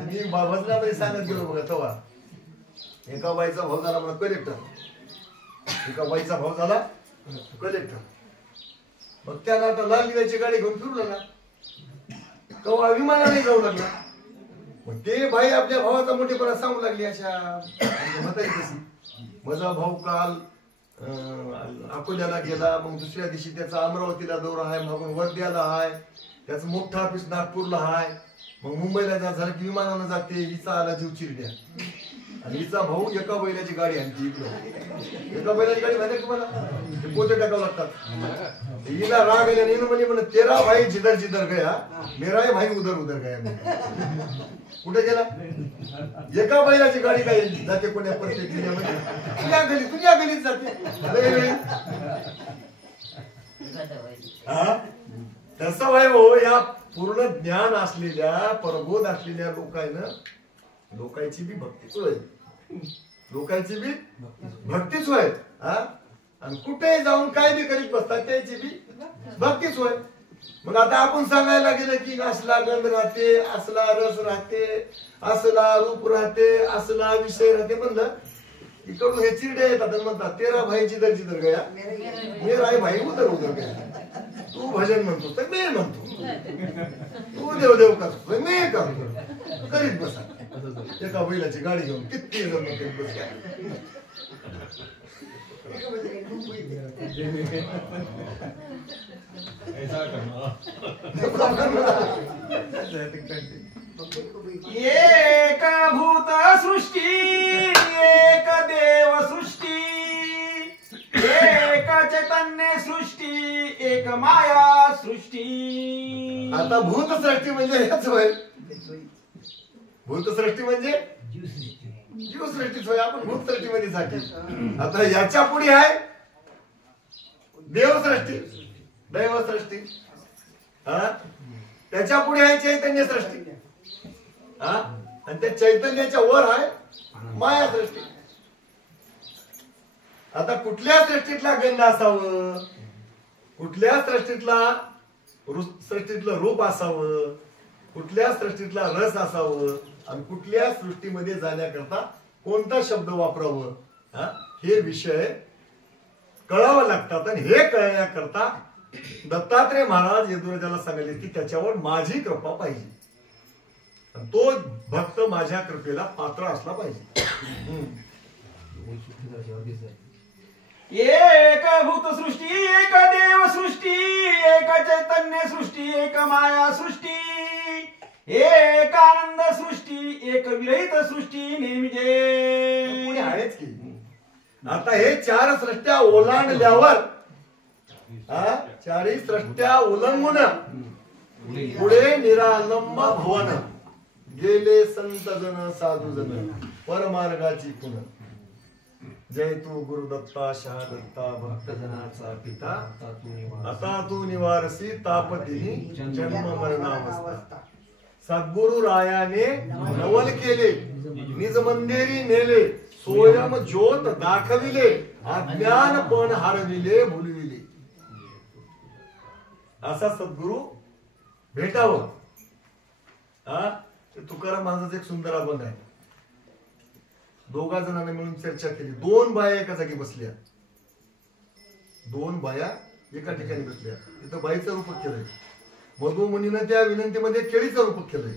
मी वजनामध्ये सांगत गेलो बघा तेव्हा. एका बाईचा भाऊ झाला म्हणा कलेक्टर, एका बाईचा भाऊ झाला कलेक्टर. मग त्याला आता लाल दिव्याची गाडी घेऊन फिरू लागला, तेव्हा विमानाने जाऊ लागला. मग ते बाई आपल्या भावाचा मोठेपणा सांगू लागली अशा म्हातारी कशी. माझा भाऊ काल अकोल्याला गेला, मग दुसऱ्या दिवशी त्याचा अमरावतीला दौरा आहे, मागून वर्ध्याला आहे, त्याचं मोठं ऑफिस नागपूरला आहे, मग मुंबईला झालं की विमानानं जाते. हिचा आला जीव चिरड्या, आणि हिचा भाऊ एका बैलाची गाडी आणते इकडं. एका बैलाची गाडी माहिती तुम्हाला, ते पोते टाकावं लागतात. हिला राग आला नाही म्हणजे तेरा भाई जिधर जिधर गया मेरा भाई उधर उधर गया. कुठे गेला? एका बैलाची गाडी काय जाते कोण्या प्रत्येक जिल्ह्यामध्ये, तुझ्या गलीत जाते. तसं भाई हो, या पूर्ण ज्ञान असलेल्या परबोध असलेल्या लोकांची बी भक्तीच होय, लोकांची बी भक्तीच होय. आणि कुठे जाऊन काय बी करीत बसतात त्याची बी भक्तीच होय. मग आता आपण सांगायला गेलं की असला गंध राहते, असला रस राहते, असला रूप राहते, असला विषय राहते, म्हणलं इकडून हे चिरडे येतात म्हणतात तेरा भाई जिधर जिधर गया मेरा भाई उधर उधर गया. तू भजन म्हणतो तर मी म्हणतो, तू देव करतो मी करतो, करीत बसा. एका बैलाची गाडी घेऊन किती जण करीत बसल्या. एक भूत सृष्टी, एक देव सृष्टी, एक चैतन्य सृष्टी, एक माया सृष्टी. आता भूतसृष्टी म्हणजे हेच होय. भूतसृष्टी म्हणजे जीवसृष्टीच होय. आपण भूतसृष्टीमध्ये जाते. आता याच्या पुढे आहे देवसृष्टी, दैवसृष्टी. त्याच्या पुढे आहे चैतन्य सृष्टी, आणि त्या चैतन्याच्या वर आहे माया सृष्टी. आता कुठल्या सृष्टीतला गंध असावं, कुठल्या सृष्टीतलं रूप असावं, कुठल्या सृष्टीतला रस असावं, आणि कुठल्या सृष्टीमध्ये जाण्याकरता कोणता शब्द वापरावं, हे विषय कळावं लागतात. आणि हे कळण्याकरता दत्तात्रय महाराज यदुराजाला सांगितले की त्याच्यावर माझी कृपा पाहिजे, तो भक्त माझ्या कृपेला पात्र असला पाहिजे. एक भूत सृष्टी, एक देव सृष्टी, एक चैतन्य सृष्टी, एक माया सृष्टी, एक आनंद सृष्टी, एक विरहित सृष्टी नेमजे. आहेच की. आता हे 4 सृष्ट्या ओलांडल्यावर, चारही सृष्ट्या ओलांडून पुढे निरालंब भुवन, गेले संत जन साधू जन परमार्गाची पुन. जय तू गुरुदत्ता शहादत्ता भक्तजनाचा पिता. आता तू निवारसी तापतिनी जन्म मरणावस्था. सद्गुरु रायाने नवल केले निज मंदिरी नेले. स्वयं ज्योत दाखविले अज्ञान पण हरविले भुलविले. असा सद्गुरु भेटावं. तुकाराम महाराजांचा एक सुंदर अभंग आहे. दोघा जणांनी मिळून चर्चा केली. दोन बाया एका जागी बसल्या. दोन बाया एका ठिकाणी बसल्या. इथं बाईचं रूपक केलंय. मधुमुनीनं त्या विनंतीमध्ये केळीचं रूपक केलंय.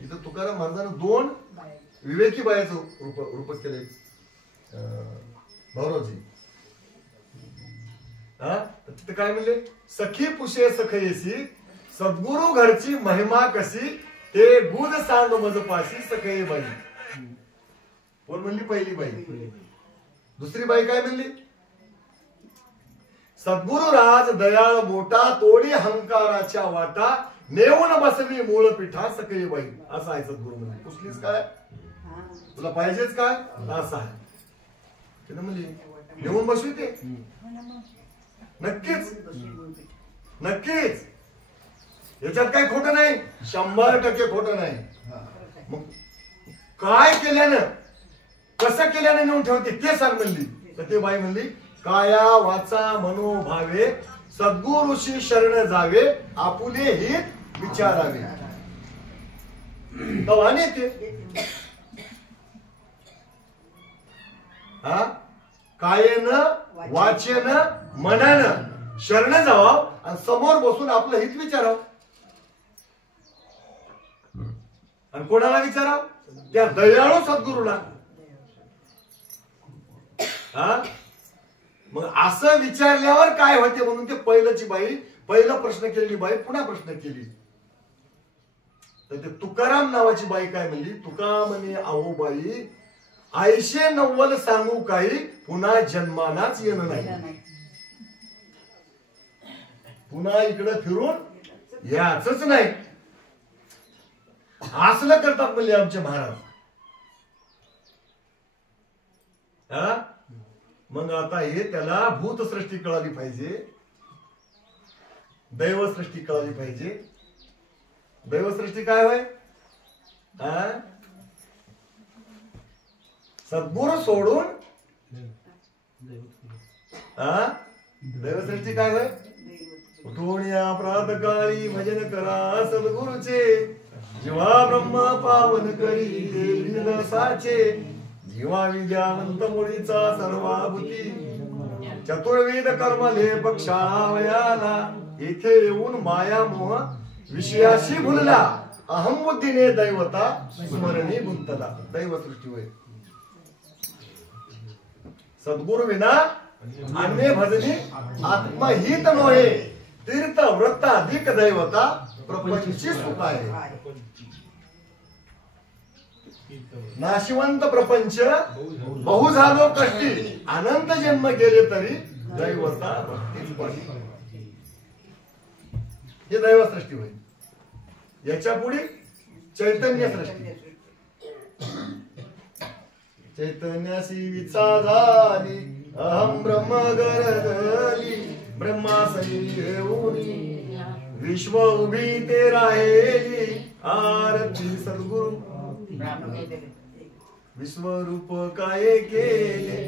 इथं तुकाराम महाराजांना दोन विवेकी बायाचं रूपक केलंय. भाऊरावजी तिथे काय म्हणले? सखी पुषे सखयेसी सद्गुरु घरची महिमा कशी ते गुद सांग मजपाशी सखये बाई. कोण म्हणली? पहिली बाई. दुसरी बाई काय म्हणली? सद्गुरु राज दयाळ मोठा तोडी हंकाराच्या वाटा नेऊन बसवी मूळ पिठा सखये बाई. असं आहे सद्गुरु म्हणजे. पुसलीस काय? तुला पाहिजेच काय? असं आहे. तिने म्हणली नेऊन बसवी ते. नक्कीच नक्कीच याच्यात काही खोटं नाही. 100% खोटं नाही. मग काय केल्यानं कसं केल्यानं नेऊन ठेवते ते सांग म्हणली. तर ते बाई म्हणली काया वाचा मनोभावे सद्गुरुशी शरण जावे आपुले हित विचारावे. तवाने ते कायेनं वाचेनं मनानं शरण जावं आणि समोर बसून आपलं हित विचारावं. आणि कोणाला विचारावं? त्या दयाळू सद्गुरूला. मग असं विचारल्यावर काय होते म्हणून ते पहिल्याची बाई पहिला प्रश्न केलेली बाई पुन्हा प्रश्न केली. तर ते तुकाराम नावाची बाई काय म्हणली? तुका म्हणे अहो बाई आयशे नव्वल सांगू काही पुन्हा जन्मालाच येणं नाही. पुन्हा इकडं फिरून याच नाही. असलं करतात म्हणले आमचे महाराज. मग आता हे त्याला भूतसृष्टी कळाली पाहिजे. दैवसृष्टी कळाली पाहिजे. दैवसृष्टी काय होय? सद्गुरु सोडून दैवसृष्टी काय होय? उठून या प्रातकाळी भजन करा सद्गुरूचे जीवा ब्रह्म पावन करी देव साचे. जीवा विद्यावंत मुळीचा सर्वाभूती चतुर्वेद कर्मले पक्षावयाला. येथे येऊन माया मोह विषयाशी भुलला अहम बुद्धीने दैवता स्मरणी गुंतला. दैवसृष्टी होय. सद्गुरु विना अन्य भजनी आत्महित नोहे. तीर्थ व्रत अधिक दैवता प्रपंची सुख आहे. नाशिवंत प्रपंच बहु झालो कष्टी अनंत जन्म गेले तरी दैवता भक्तीच पाठी. हे दैवसृष्टी होईल. याच्या पुढे चैतन्य सृष्टी. चैतन्यासी विचा झाली अहम ब्रह्म गरजली ब्रह्मासनी देऊनी विश्व उभी ते राहेली आरती सद्गुरु. विश्वरूप काय केले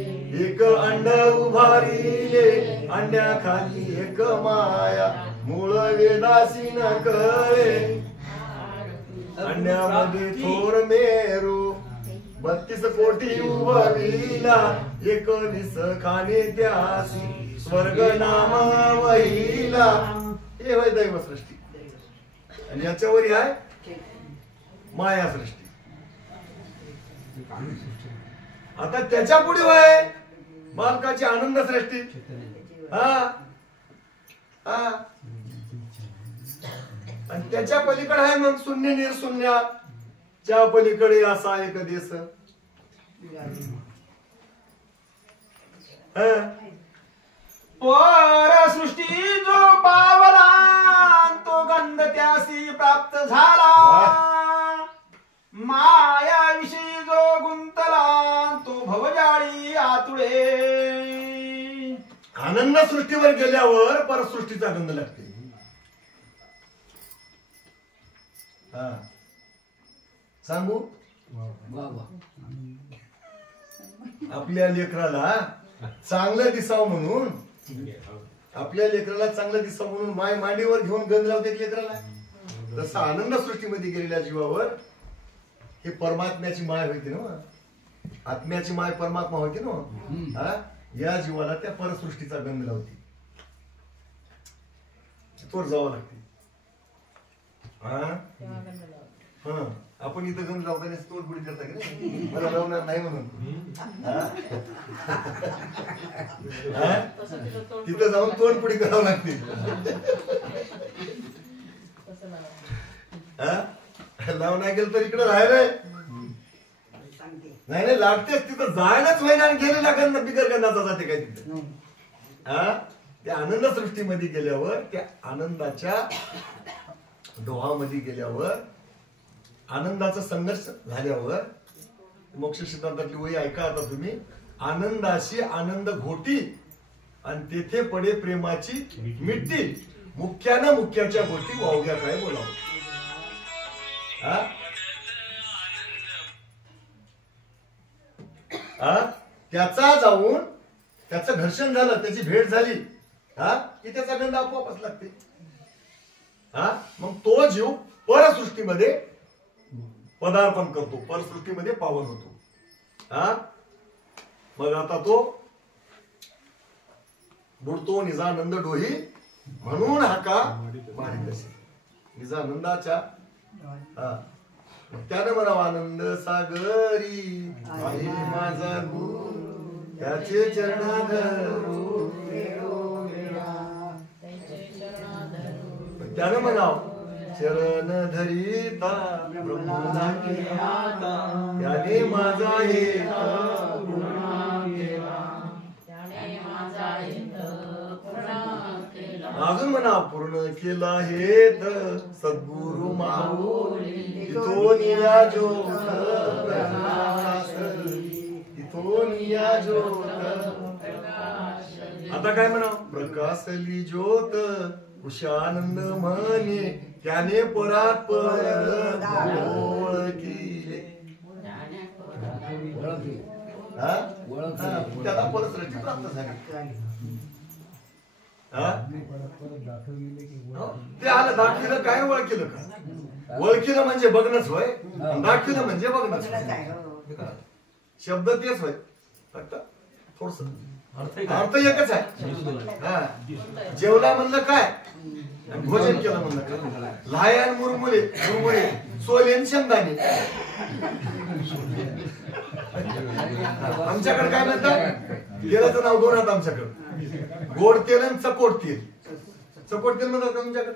एक अंड उभारिले अंड्याखाली एक माया मूळ वेदासी न कळे. अंड्यामध्ये थोर मेरू 32 कोटी उभविला 21 खाणे त्यासी स्वर्ग नाम वहिला. हे होय दैवसृष्टी. आणि याच्यावर आहे माया सृष्टी. आता त्याच्या पुढे वय बालकाची आनंद सृष्टी. आणि त्याच्या पलीकडे आहे मग शून्य निर्शून्याच्या पलीकडे असा एक देश. परसृष्टी जो पावला तो गंध त्यासी प्राप्त झाला. परसृष्टीवर गेल्यावर परसृष्टीचा गंध लागते. हा सांगू आपल्या लेकराला चांगलं दिसावं म्हणून, आपल्या लेकराला चांगलं दिसावं म्हणून माय मांडीवर घेऊन गंध लावते लेकराला. तसं आनंद सृष्टीमध्ये गेलेल्या जीवावर हे परमात्म्याची माय होती ना, आत्म्याची माय परमात्मा होती ना, हा या जीवाला त्या परसृष्टीचा गंध लावते. तोर जावं लागते. हा आपण इथं गंध लावताना तोडपुडी करता की नाही, मला लावणार नाही म्हणून. तिथं जाऊन तोडपुडी करावं लागते. लावून नाही गेलं तर इकडे राहिलंय नाही नाही लागतेच. तिथं जायलाच होईना आणि गेलेला गंध बिगर गंधाचा जाते काय तिथं. त्या आनंद सृष्टीमध्ये गेल्यावर, त्या आनंदाच्या डोहामध्ये गेल्यावर, आनंदाचा संघर्ष झाल्यावर, मोक्ष सिद्धांतातली वही ऐका आता तुम्ही. आनंदाशी आनंद घोटी आणि तेथे पडे प्रेमाची मिट्टी, मुख्यानं मुख्याच्या गोष्टी वावग्या काय बोलावं. त्याचा जाऊन त्याचं घर्षण झालं, त्याची भेट झाली की त्याचा गंध आपोआपच लागते. मग तो जीव परसृष्टीमध्ये पदार्पण करतो, परसृष्टीमध्ये पावन होतो. मग आता तो बुडतो निजानंद डोही म्हणून हाका मारितसे. निजानंदाच्या त्यानं म्हणावं आनंद सागरी आहे माझा गुरु, त्याचे चरण धरू. त्यानं म्हणाव चरण धरिता ब्रह्मना त्याने माझा अजून म्हणा पूर्ण केला हेत सद्गुरु माऊली, तिथून या ज्योत तिथून या ज्योत. आता काय म्हणा प्रकाशली ज्योत उषानंद म्हणे, त्याने परात पर ओळखिले. त्याला परसृष्टी प्राप्त झाली. ते आलं दाखविलं काय, ओळखिलं का? ओळखिलं म्हणजे बघणंच होय, दाखविलं म्हणजे बघणंच. शब्द तेच होय, फक्त थोडस अर्थ एकच आहे. जेवला म्हणलं काय, भोजन केलं म्हणलं काय. लहान मुरमुरे मुरमुरे सोलेन शेंगदाणे. आमच्याकडे काय म्हणतात, तेलाचं नाव दोन आहेत आमच्याकडे, गोड तेल आणि चकोट तेल. चकोट तेल म्हणतात का तुमच्याकडे?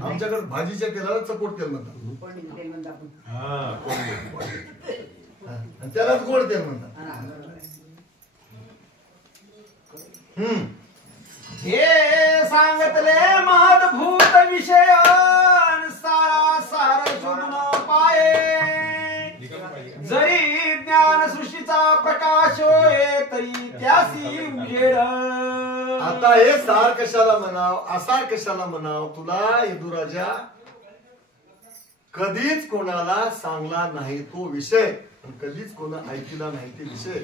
आमच्याकडे भाजीच्या तेलाला चकोट तेल म्हणतात, त्यालाच गोड तेल म्हणतात. हे सांगतले महद्भूत विषय सारा सार शोधून पाये, जरी ज्ञान सृष्टीचा प्रकाश होय तरी त्यासी उजेड. आता हे सार कशाला म्हणाव, आसार कशाला म्हणाव, तुला यदुराजा कधीच कोणाला सांगला नाही तो विषय, कधीच कोणा ऐकला नाही ते विषय.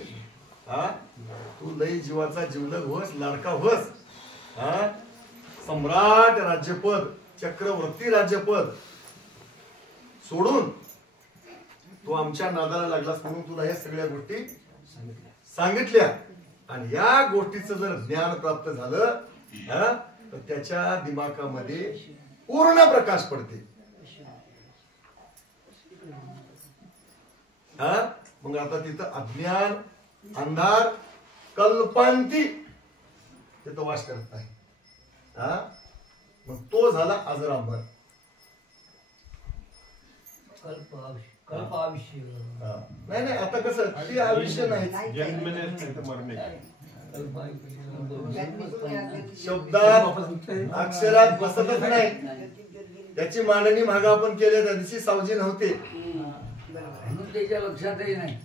तू लई जीवाचा जीवलग होस, लाडका होस. सम्राट राज्यपद, चक्रवर्ती राज्यपद सोडून तू आमच्या नादाला लागलास म्हणून तुला या सगळ्या गोष्टी सांगितल्या. आणि या गोष्टीचं जर ज्ञान प्राप्त झालं तर त्याच्या दिमागामध्ये पूर्ण प्रकाश पडते. मग आता तिथं अज्ञान, अंधार, कल्पांती तिथं वास करत आहे. मग तो झाला अजरामर. नाही नाही आता कसं ते आयुष्य नाही, शब्दात अक्षरात बसतच नाही. त्याची मांडणी मागा आपण केली त्या दिवशी सावजी नव्हते, त्याच्या लक्षातही नाही.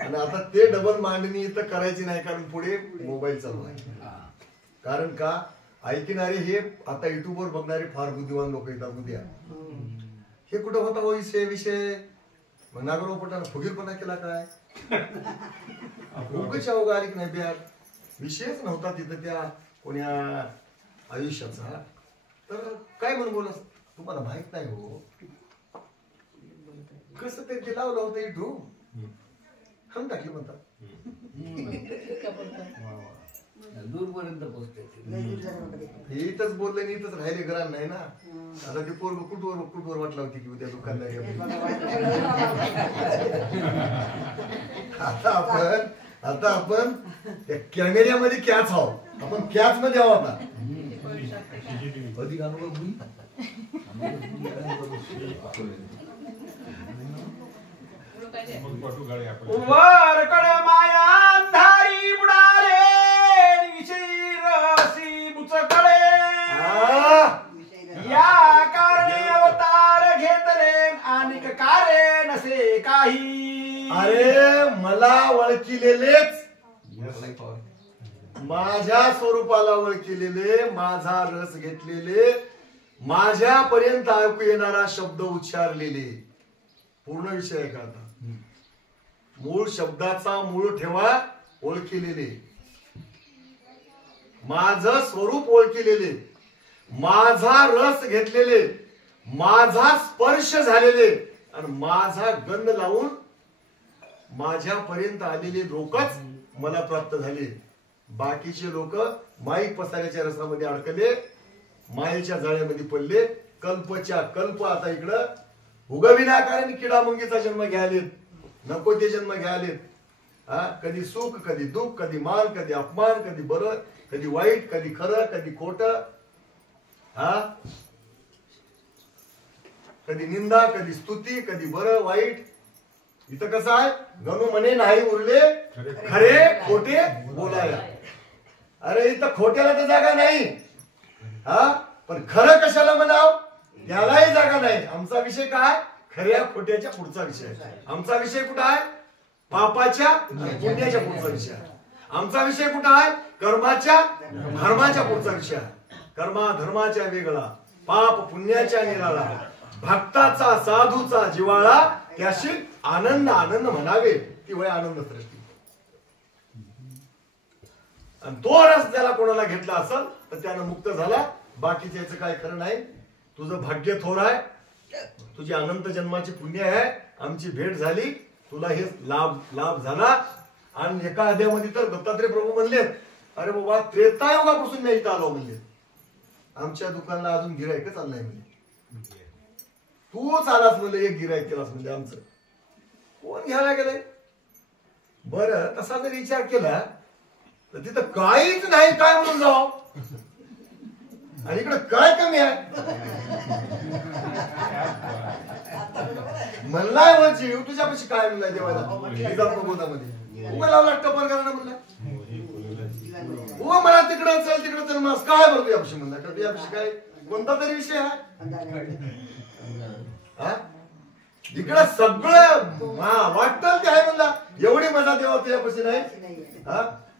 आणि आता ते डबल मांडणी इथं करायची नाही, कारण पुढे मोबाईल चालू आहे. कारण का ऐकणारे हे आता युट्यूबवर बघणारे फार बुद्धिवान लोक येतात. उद्या हे कुठं होता हो विषय मग नागरोपटानं फुगीरपणा केला काय, उगाच अवघा आली नाही ब्याग, विषयच नव्हता तिथं त्या कोण्या आयुष्याचा. तर काय म्हणून बोला तुम्हाला माहित नाही हो कसं ते लावलं होतं इथू हम टाकली म्हणतात. दूरपर्यंत पोहोचते इथंच बोललं आणि इथंच राहिले घरात नाही ना. आता ते पोरग कुठवर वाटला होती की उद्या दुकानदार आता आपण त्या कॅमेऱ्यामध्ये कॅच आहोत, आपण कॅच मध्ये आहोत आता. अधिक अनुभव वरकड माया अंधारी बुडाले विषयी रसी बुचकडे या कारणे अवतार घेतले आणि कारे नसे काही. अरे मला ओळखिलेलेच माझ्या स्वरूपाला ओळखिलेले, माझा रस घेतलेले, माझ्यापर्यंत ऐकू येणारा शब्द उच्चारलेले. पूर्ण विषय आहे का आता. मूळ शब्दाचा मूळ ठेवा, ओळखिलेले, माझं स्वरूप ओळखिलेले, माझा रस घेतलेले, माझा स्पर्श झालेले आणि माझा गंध लावून माझ्यापर्यंत आलेले लोकच मला प्राप्त झाले. बाकीचे लोक माईक पसाऱ्याच्या रसामध्ये अडकले, मायेच्या जाळ्यामध्ये पडले. कल्पच्या कल्प आता इकडं उगविनाकारण किडा मुंगीचा जन्म घ्यायलेत, नको ते जन्म घ्यायलेत. कधी सुख, कधी दुःख, कधी मान, कधी अपमान, कधी बरं, कधी वाईट, कधी खरं, कधी खोट, कधी निंदा, कधी स्तुती, कधी बरं वाईट. इथं कसं आहे, गणू म्हणे नाही उरले खरे खोटे बोलायला. अरे इथं खोट्याला तर जागा नाही, पण खरं कशाला म्हणाव यालाही जागा नाही. आमचा विषय काय, खऱ्या खोट्याच्या पुढचा विषय. आमचा विषय कुठं आहे, पापाच्या पुण्याच्या पुढचा विषय. आमचा विषय कुठं आहे, कर्माच्या धर्माच्या पुढचा विषय. कर्मा धर्माच्या वेगळा, पाप पुण्याच्या निराळा, भक्ताचा साधूचा जिवाळा, त्याशी आनंद आनंद म्हणावे ती वय आनंद सृष्टी. आणि तो रस त्याला कोणाला घेतला असेल तर त्यानं मुक्त झाला. बाकीच्या याचं काय खरं नाही. तुझं भाग्य थोर आहे, तुझी अनंत जन्माची पुण्य आहे, आमची भेट झाली, तुला हे लाभ झाला. आणि एका अध्यायामध्ये तर दत्तात्रय प्रभू म्हणले, अरे बाबा त्रेतायुगापासून मी इथं आलो म्हणले, आमच्या दुकानला अजून गिरायक चाललंय म्हणले, तूच आलास म्हणले, एक गिरायक केलास म्हणजे आमचं कोण घ्यायला गेलंय. बरं तसा जर विचार केला तर तिथं काहीच नाही, काय म्हणून जाऊ, आणि इकडे काय कमी आहे. म्हणलाय व जीव तुझ्यापाशी काय म्हणलाय देवाला गोदामध्ये, उगा लावला टपर करा म्हणला, उगा मला तिकडं चल तिकडं चल, मला काय बरं तुझ्यापाशी म्हणला, तर तुझ्यापाशी काय कोणता तरी विषय आहे. इकडं सगळं वाटतं ते आहे म्हणला, एवढी मजा देवा तुझ्यापाशी नाही.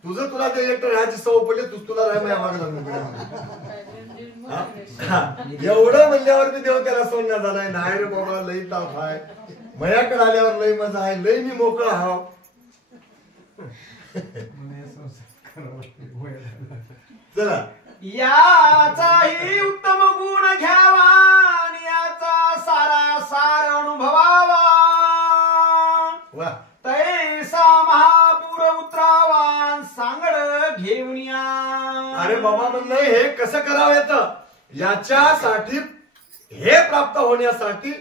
तुझं तुला ते एकटं राहायची सवय पडली, तुला राह माझ्या मागे एवढं म्हणल्यावर मी देव त्याला सोडण्यात झालाय. नाही रे बाबा लई ताप आहे, मयाकडे आल्यावर लई मजा आहे, लई मी मोकळा हाव. चला याचाही उत्तम गुण घ्यावा आणि याचा सारा सार अनुभवावा. वा तैसा महापूर उतरावा सांगड घेऊन या. अरे बाबा म्हणलं हे कसं करावं येतं, याच्यासाठी हे प्राप्त होण्यासाठी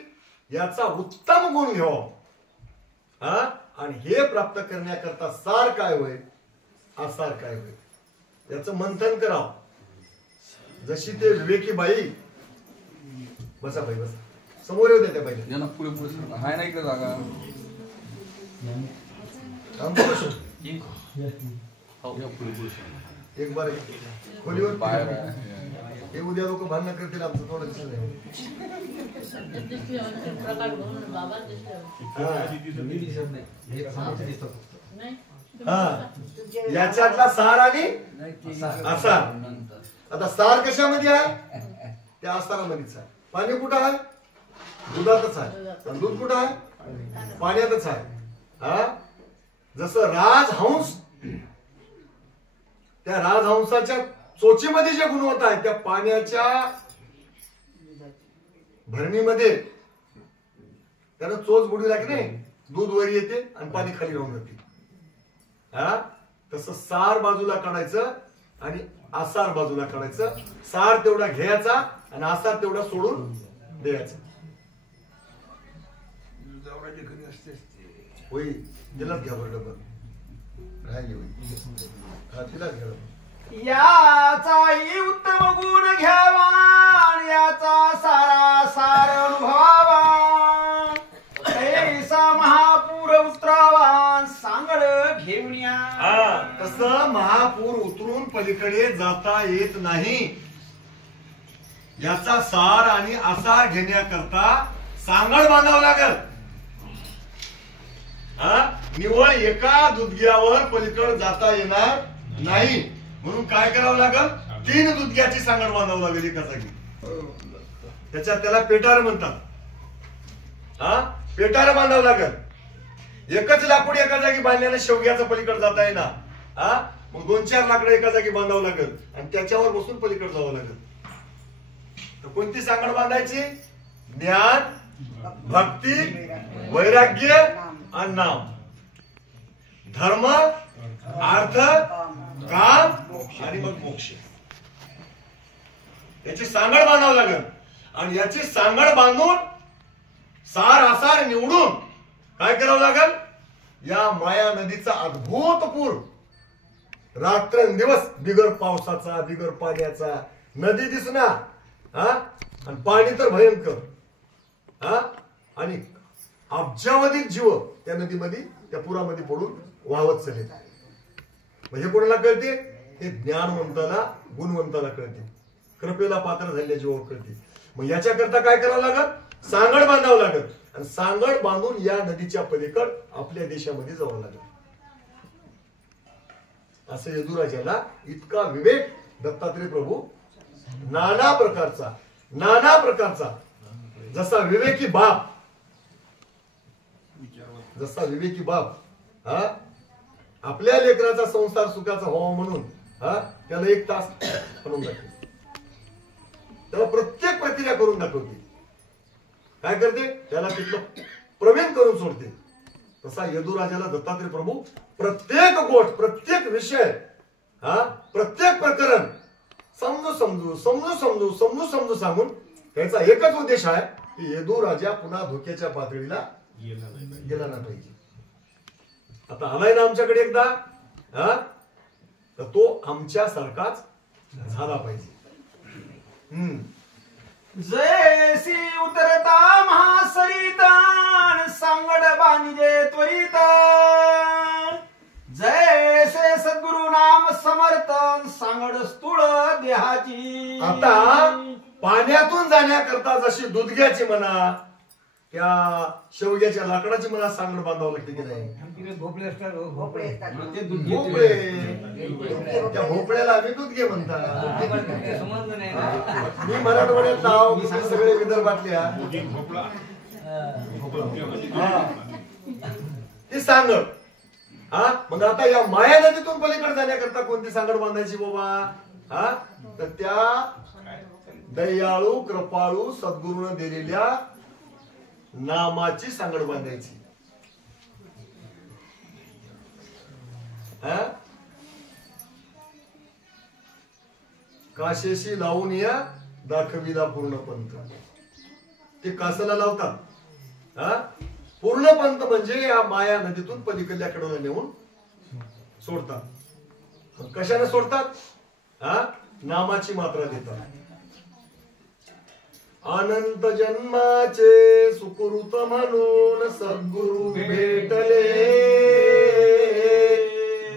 याचा उत्तम गुण घ्यावा. आणि हे प्राप्त करण्याकरता सार काय होय, आसार काय होय, याचं मंथन करावं. जशी ते विवेकी बाई, बसा बाई बसा, समोर येऊ द्या पाहिजे पुढे पुढे हाय नाही का जागा. एक बार खोलीवर हे उद्या लोक भांडण करतील आमचं थोडं दिसत नाही. मी दिसत नाही, हे समोरचे दिसतात फक्त. हा, याच्यातला सार आणि आसार. आता सार कशामध्ये आहे? त्या आसारामध्येच आहे. पाणी कुठं आहे? दुधातच आहे. आणि दूध कुठं आहे? पाण्यातच आहे. हा, जसं राजहंस, त्या राजहंसाच्या चोचीमध्ये जे गुणवत्ता आहे त्या पाण्याच्या भरणीमध्ये त्यानं चोच बुडीला की नाही, दूध वर येते आणि पाणी खाली राहून जाते. हा, तसं सार बाजूला काढायचं आणि आसार बाजूला काढायचं. सार तेवढा घ्यायचा आणि आसार तेवढा सोडून द्यायचा. होई, तिलाच घ्या बरं डबल राहिली होई. हा, तिलाच घ्या. याचाही उत्तम गुण घ्यावा, याचा सारा सार अनुभवावा. ऐसा महापूर उतरावा, सांगड घेऊया. तसं महापूर उतरून पलीकडे जाता येत नाही. याचा सार आणि आसार घेण्याकरता सांगड बांधावं लागल. निवळ एका दुधग्यावर पलीकड जाता येणार नाही. म्हणून काय करावं लागल? 3 दुधग्याची सांगड बांधावं लागेल एका जागी. त्याच्यात त्याला पेटार म्हणतात. हा, पेटार बांधावं लागल. एकच लाकूड एका जागी बांधल्याने शेवग्याचं पलीकड जाता येणार. हा, मग 2-4 लाकडं एका जागी बांधावं लागेल आणि त्याच्यावर बसून पलीकड जावं लागेल. तर कोणती सांगड बांधायची? ज्ञान, भक्ती, वैराग्य आणि नाम. धर्म, अर्थ, काम आणि मग मोक्ष. याची सांगड बांधावं लागेल. आणि याची सांगड बांधून सार आसार निवडून काय करावं लागेल? या माया नदीचा अद्भुत पूर, रात्रंदिवस बिगर पावसाचा, बिगर पाण्याचा नदी दिसणार. हा, आणि पाणी तर भयंकर. हा, आणि अब्जावधीक जीव त्या नदीमध्ये, त्या पुरामध्ये पडून वाहत चालेल. म्हणजे कोणाला कळते? हे ज्ञानवंताला, गुणवंताला कळते. कृपेला पात्र झालेल्या जीवावर कळते. मग याच्याकरता काय करावं लागल? सांगड बांधावं लागल. आणि सांगड बांधून या नदीच्या पलीकड आपल्या देशामध्ये जावं लागल. असं यदुराजाला इतका विवेक दत्तात्रय प्रभू नाना प्रकारचा जसा विवेकी बाप, हा, आपल्या लेकराचा संसार सुखाचा व्हावा म्हणून हा त्याला 1 तास करून दाखवते. त्याला प्रत्येक प्रक्रिया करून दाखवते. काय करते? त्याला तिथलं प्रवीण करून सोडते. तसा यदुराजाला दत्तात्रय प्रभू प्रत्येक गोष्ट, प्रत्येक विषय, हा, प्रत्येक प्रकरण समजू सांगून त्याचा एकच उद्देश आहे की यदुराजा पुन्हा धोक्याच्या पातळीला गेला नाही पाहिजे. आता आलाय ना आमच्याकडे एकदा, हा, तर तो आमच्या सारखाच झाला पाहिजे. जैसी उतरता महासरितान, सांगड बांधे त्वरित. जैसे सद्गुरु नाम समर्थन, सांगड स्थूळ देहाची. आता पाण्यातून जाण्याकरता जशी दुधग्याची म्हणा, त्या शेवग्याच्या लाकडाची मला सांगड बांधावं लागते की नाही? भोपळे असतात. भोपळे. त्या भोपळ्याला आम्ही दुधगे म्हणतात. संबंध नाही. मी मराठवाड्यात नाव, सगळे विदर्भातल्या ती सांगड. हा, मग आता या माया नदीतून पलीकडे जाण्याकरता कोणती सांगड बांधायची बाबा? हा, तर त्या दयाळू कृपाळू सद्गुरूने दिलेल्या नामाची सांगड बांधायची. काशेशी लावून या दाखविला पूर्ण पंथ. ते कासाला लावतात. हा, पूर्ण पंथ म्हणजे या माया नदीतून पलीकडल्याकडे नेऊन सोडतात. कशाने सोडतात? हा, नामाची मात्रा देतात. अनंत जन्माचे सुकृत म्हणून सद्गुरु भेटले,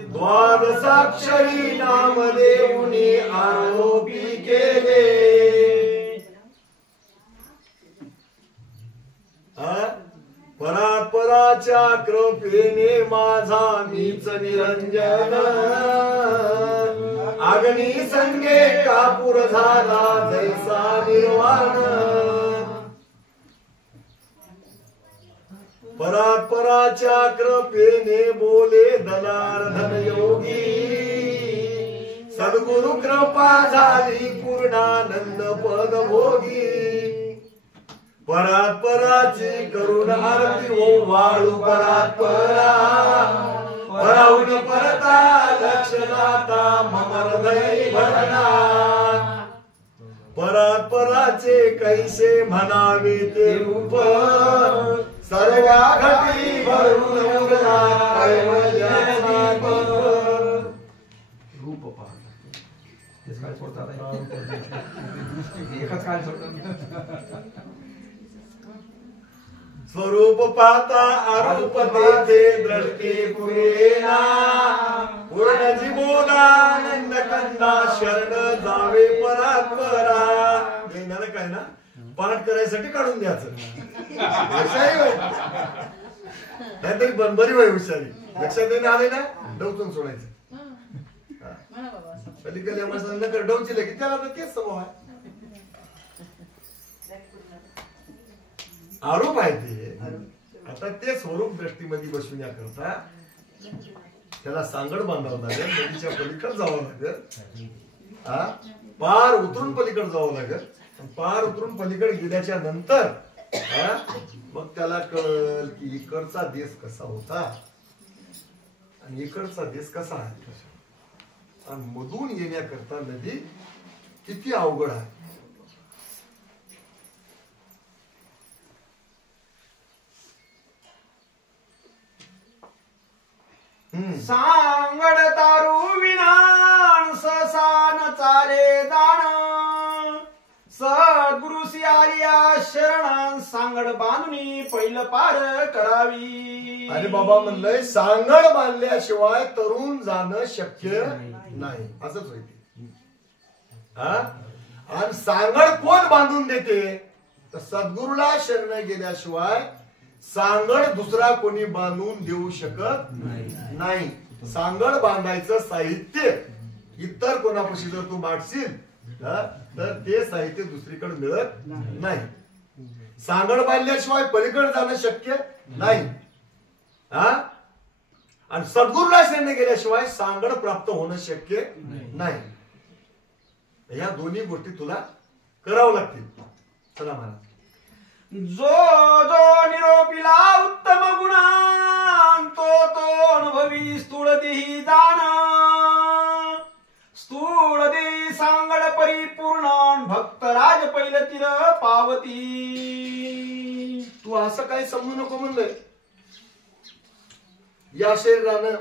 द्वादशाक्षरी नाम देऊनी आरोपी केले. कृपेने माझा मीच निरंजन अग्नी संगे कापूर झाला जैसा निर्वाण परात्पराच्या कृपेने बोले धनार्दन योगी सद्गुरु कृपा झाली पूर्णानंद पद भोगी परात्पराची करुण आरती ओ वाळू परात्परा पराहुन परता लक्षणाता मम हृदय भरणा परात्पराचे कैसे म्हणावे ते रूप सर्वा घटी भरून उरला कैवल्याचा रूप पाहता तेच काय सोडतात एकच काय सोडतात स्वरूप पाहता आरूप तेथे दृष्टी पुरेना पूर्ण जीवनानंद कंदा शरण जावे परात्परा ज्ञानाला काय ना पाठ करायसाठी काढून द्यायचं नाहीतरी बरी वय हुशारी लक्षात येणे आले ना डवचून सोडायचं पलीकडल्या माणसाला नकर डवचिले की त्याला तर तेच स्वभाव आहे आरोप आहे ते आता ते स्वरूप दृष्टीमध्ये बसविण्याकरता त्याला सांगड बांधावं लागेल नदीच्या पलीकडे जावं लागेल पार उतरून पलीकडे जावं लागेल पार उतरून पलीकडे गेल्याच्या नंतर मग त्याला कळल की इकडचा देश कसा होता आणि इकडचा देश कसा आहे आणि मधून येण्याकरता नदी किती अवघड आहे सांगड तारू विनान ससान चाले दाण सद्गुरु सियालिया शरण सांगड बांधणी पहिलं पार करावी अरे बाबा म्हणलंय सांगड बांधल्याशिवाय तरुण जाणं शक्य नाही असंच होते आणि सांगड कोण बांधून देते तर सद्गुरूला शरण गेल्याशिवाय सांगड दुसरा कोणी बांधून देऊ शकत नाही सांगड बांधायचं साहित्य इतर कोणापाशी जर तू मागशील तर ते साहित्य दुसरीकडे मिळत नाही सांगड बांधल्याशिवाय पलीकडे जाणं शक्य नाही आणि सद्गुरूला शरण गेल्याशिवाय सांगड प्राप्त होणं शक्य नाही या दोन्ही गोष्टी तुला करावं लागतील चला महाराज जो जो निरोपिला उत्तम गुणान तो अनुभवी स्थूळ देही दान स्थूळ देही सांगड परिपूर्ण भक्त राज पहिलं तिर पावती तू असं काही समजू नको म्हणलंय या शरीरानं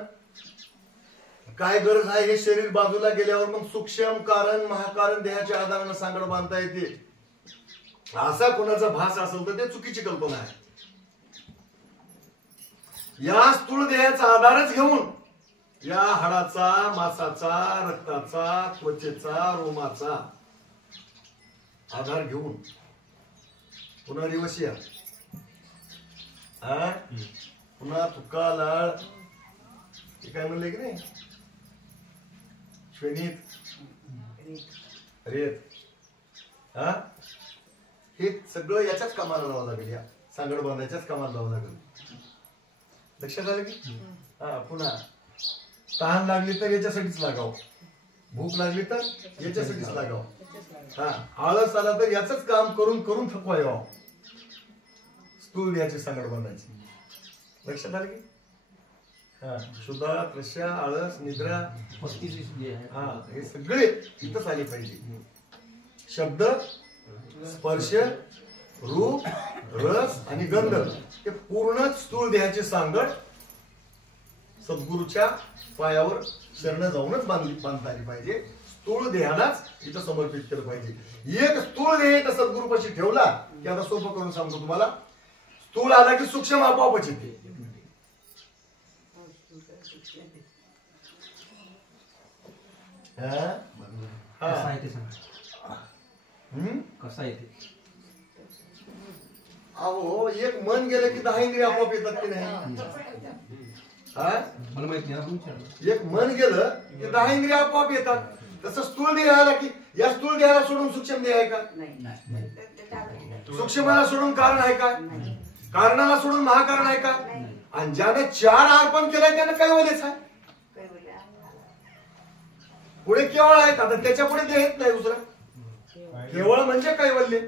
काय गरज आहे हे शरीर बाजूला गेल्यावर मग सूक्ष्म कारण महाकारण देहाच्या आधारानं सांगड बांधता येते असा कोणाचा भास असेल तर ते चुकीची कल्पना आहे या स्थूल देहाचा आधारच घेऊन या हाडाचा मांसाचा रक्ताचा त्वचेचा रोमाचा आधार घेऊन पुन्हा दिवस या पुन्हा तुका लाळ हे काय म्हणले की नाही श्वेनीत रेत हे सगळं याच्याच कामाला लावावं लागेल या सांगड बांधायच्याच कामाला लावावं लागेल लक्षात आलं की पुन्हा तहान लागली तर याच्यासाठीच लागाव भूक लागली तर याच्यासाठीच लागाव आळस आला तर याच काम करून करून थकवा यावं स्थूल याची सांगड बांधायची लक्षात आलं की शुद्धा त्रस्या आळस निद्रा हे सगळे इथंच आले पाहिजे शब्द स्पर्श रूप रस आणि गंध हे पूर्ण स्थूल देहाची सांगड सद्गुरूच्या पायावर शरण जाऊनच बांधता आली पाहिजे स्थूल देहालाच इथं समर्पित केलं पाहिजे एक स्थूल देह इथं सद्गुरूपाशी ठेवला की आता सोपं करून सांगतो तुम्हाला स्थूल आला की सूक्ष्म आपोआपच येते कसा येते अहो एक मन गेलं की 10 इंद्रिय आपोआप येतात की नाही? हा मला माहित नाही, आपण विचारलं. एक मन गेलं की 10 इंद्रिय आपोआप येतात. तसं स्थूल देह आला की या स्थूल देहाला सोडून सूक्ष्म देह आहे का? सूक्ष्माला सोडून कारण आहे का? कारणाला सोडून महाकारण आहे का? आणि ज्याने 4 अर्पण केलंय त्यानं कैवल्यच आहे. पुढे केवळ आहे का? तर त्याच्या पुढे देह येत नाही दुसरा. केवळ म्हणजे कैवल्य.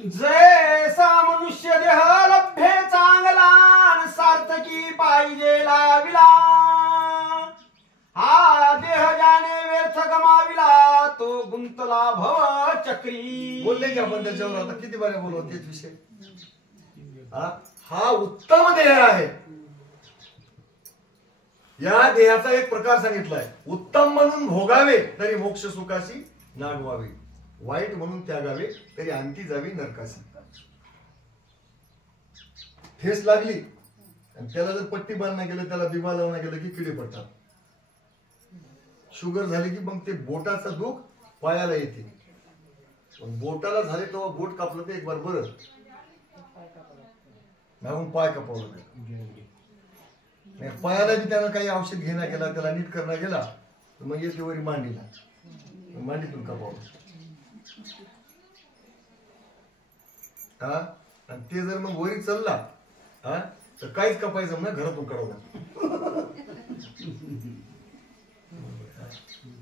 जैसा मनुष्य देह लभ्ये चांगला सार्थकी पाहिजे लाविला, हा देह ज्याने व्यर्थ गमाविला तो गुंतला भव चक्री. बोलले की आपण त्याच्यावर आता किती बारे बोललो तेच विषय. हा उत्तम देह आहे. या देहाचा एक प्रकार सांगितलाय, उत्तम म्हणून भोगावे तरी मोक्ष सुखाशी नागवावे, वाईट म्हणून त्यागावे तरी अंती जावी नरकाशी. ठेस लागली आणि त्याला जर पट्टी बांधणं गेलं, त्याला बिबा लावणं गेलं की किडे पडतात. शुगर झाली की मग ते बोटाचं दुःख पायाला येते. पण बोटाला झाले तेव्हा बोट कापलं ते एक बार बरं, मागून पाय कापवलं. पायाला बी त्याला काही औषध घेणं गेला, त्याला नीट करणं गेला तर मग येते वरी मांडीला, मांडीतून कापावं. हा आणि ते जर मग वरी चालला हा तर काहीच कापायचं ना, घरातून काढवलं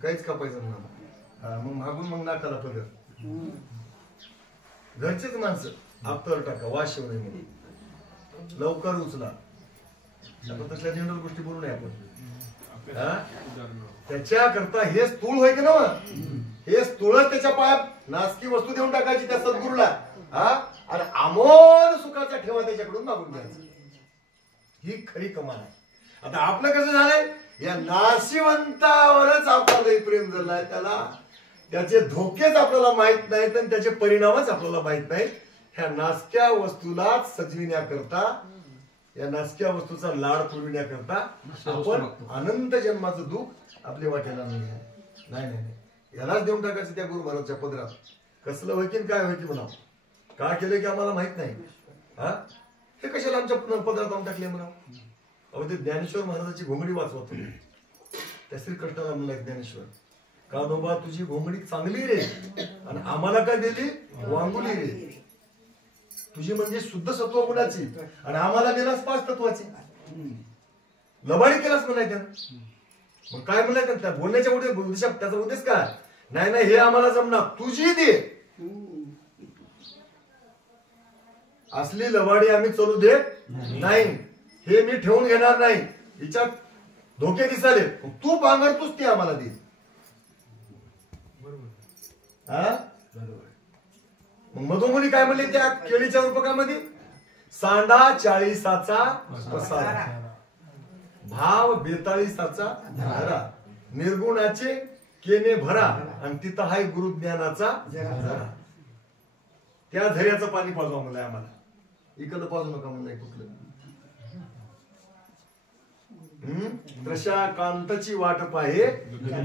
काहीच कापायचं ना. मग मागून मग नाकाला पदर. घरचेच माणसं आपतर टाका, वास येऊ नये म्हणून लवकर उचला. आपण तसल्या जनरल गोष्टी बोलू नये आपण. त्याच्या करता हे स्थूळ होय की ना, हे स्थूळच त्याच्या पायात नासकी वस्तू देऊन टाकायची त्या सद्गुरूला. आणि अमोल सुखाचा ठेवा त्याच्याकडून मागून घ्यायचा. ही खरी कमाल आहे. आता आपलं कसं झालंय, या नाशिवंतावरच आपल्याला प्रेम झालंय. त्याला त्याचे धोकेच आपल्याला माहित नाहीत आणि त्याचे परिणामच आपल्याला माहित नाहीत. ह्या नासक्या वस्तूला सजविण्याकरता, या नासक्या वस्तूचा लाड पुरविण्याकरता आपण अनंत जन्माचं दुःख आपल्या वाट्याला नाही. यालाच देऊन टाकायचं त्या गुरु महाराजच्या पदरात. कसलं होईन काय होईल म्हणा, का केलं की आम्हाला माहित नाही. हे कशाला आमच्या पदरात आणून टाकले म्हणा. अहो ते ज्ञानेश्वर महाराजाची घोंगडी वाचवा तुम्ही. त्या श्रीकृष्णाला म्हणलाय ज्ञानेश्वर, का बाबा तुझी घोंगडी चांगली रे आणि आम्हाला काय दिली वांगुली रे. तुझी म्हणजे शुद्ध सत्व गुणाची आणि आम्हाला दिलास 5 तत्वाची. लबाडी केलास म्हणाय त्यानं. मग काय म्हणाय त्या बोलण्याच्या उद्देश, त्याचा उद्देश काय नाही हे आम्हाला जमणार, तुझी दे. असली लबाडी आम्ही चालू देत नाही. हे मी ठेवून घेणार नाही. हिच्यात धोके दिसाले, तू पांघरतोस ती आम्हाला दे. मग मधोमधी काय म्हणले त्या केळीच्या रूपकामध्ये, सांडा 40चा पसारा, भाव 42चा धरा, निर्गुणाचे केने भरा आणि तिथं हाय गुरुज्ञानाचा झरा. त्या झऱ्याचं पाणी पाजवा म्हणलंय आम्हाला. इकडं पाजू नका म्हणलंय कुठलं. कांतची वाट पाहे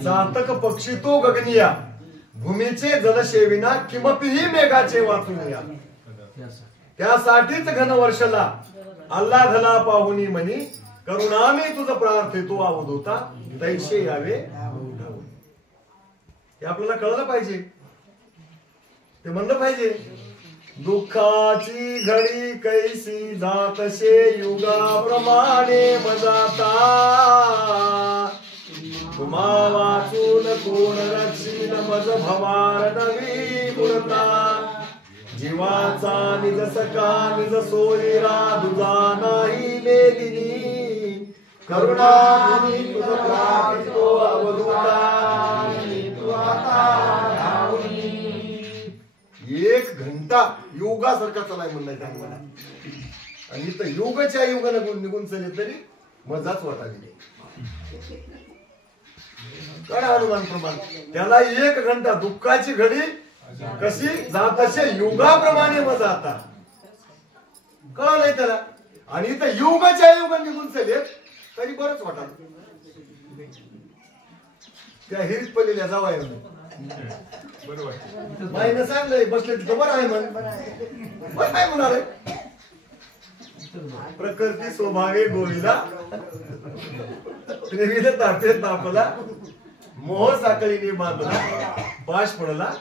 जातक पक्षी तो गगनिया, भूमीचे जलशेविना किमपीही मेघाचे वाचूनिया. त्यासाठीच घन वर्षला आल्हादला पाहुनी म्हणी, करुणामी तुझ प्रार्थितो अवधूता, तैसे यावे. हे आपल्याला कळलं पाहिजे, ते म्हणलं पाहिजे. दुःखाची घडी कैसी जातशे युगाप्रमाणे मजाता, तुम्हा वाचून कोण रक्षील मज भवार नवी मुळता. जीवाचा निज सका निज सोयरा दुजा नाही लेदिनी, करुणानी तुझ प्राप्तो अवधूता. 1 घंटा योगासारखा चलाय म्हणलाय त्यांनी मला. आणि इथं योगाच्या योगाला निघून चले तरी मजाच वाटाली. काय अनुमान प्रमाण त्याला 1 घंटा दुःखाची घडी कशी जातशे युगाप्रमाणे मजा आता कळलंय त्याला. आणि इथं युगाच्या युगा निघून चले तरी बरंच वाटत त्या हिरीत पडलेल्या जावाय माईनं सांगलंय बसले तिथं बरं आहे म्हण बरं काय म्हणाले प्रकृती स्वभावे गोविला त्रिविध तापे तापला मोह साखळीने बांधला पाश पडला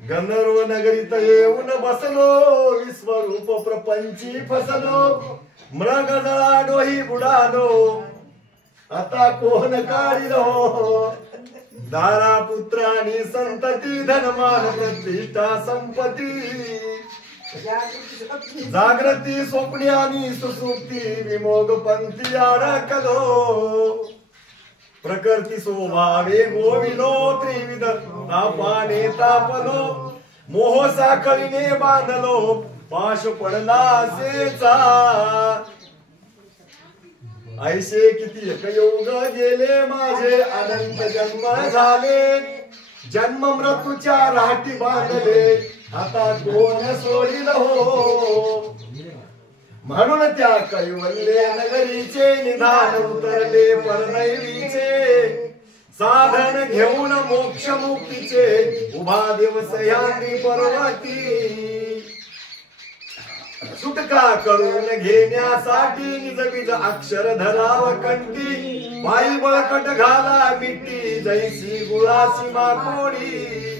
गंधर्व नगरीत येऊन बसलो विश्वरूप प्रपंची फसलो मृग जळा डोही बुडालो आता कोण काढिलो दारा पुत्र आणि संतती धनमान प्रतिष्ठा संपत्ती जागृती स्वप्ने आणि सुसुप्ती विमोग पंथी अडकलो प्रकृती स्वभावे गोविलो त्रिविध तापाने तापलो मोह साखळीने बांधलो पाश पडला असेचा ऐसे किती एक योग गेले माझे अनंत जन्म झाले जन्म मृत्यूच्या राठी बांधले आता कोण सोडिल हो म्हणून त्या कैवल्य नगरीचे निधान उतरले परनैवीचे साधन घेऊन मोक्ष मुक्तीचे उभा दिवस यांनी पर्वती सुटका करून घेण्यासाठी निज बीज अक्षर धराव कंठी पायी बळकट घाला मिट्टी जैसी गुळाची माकोडी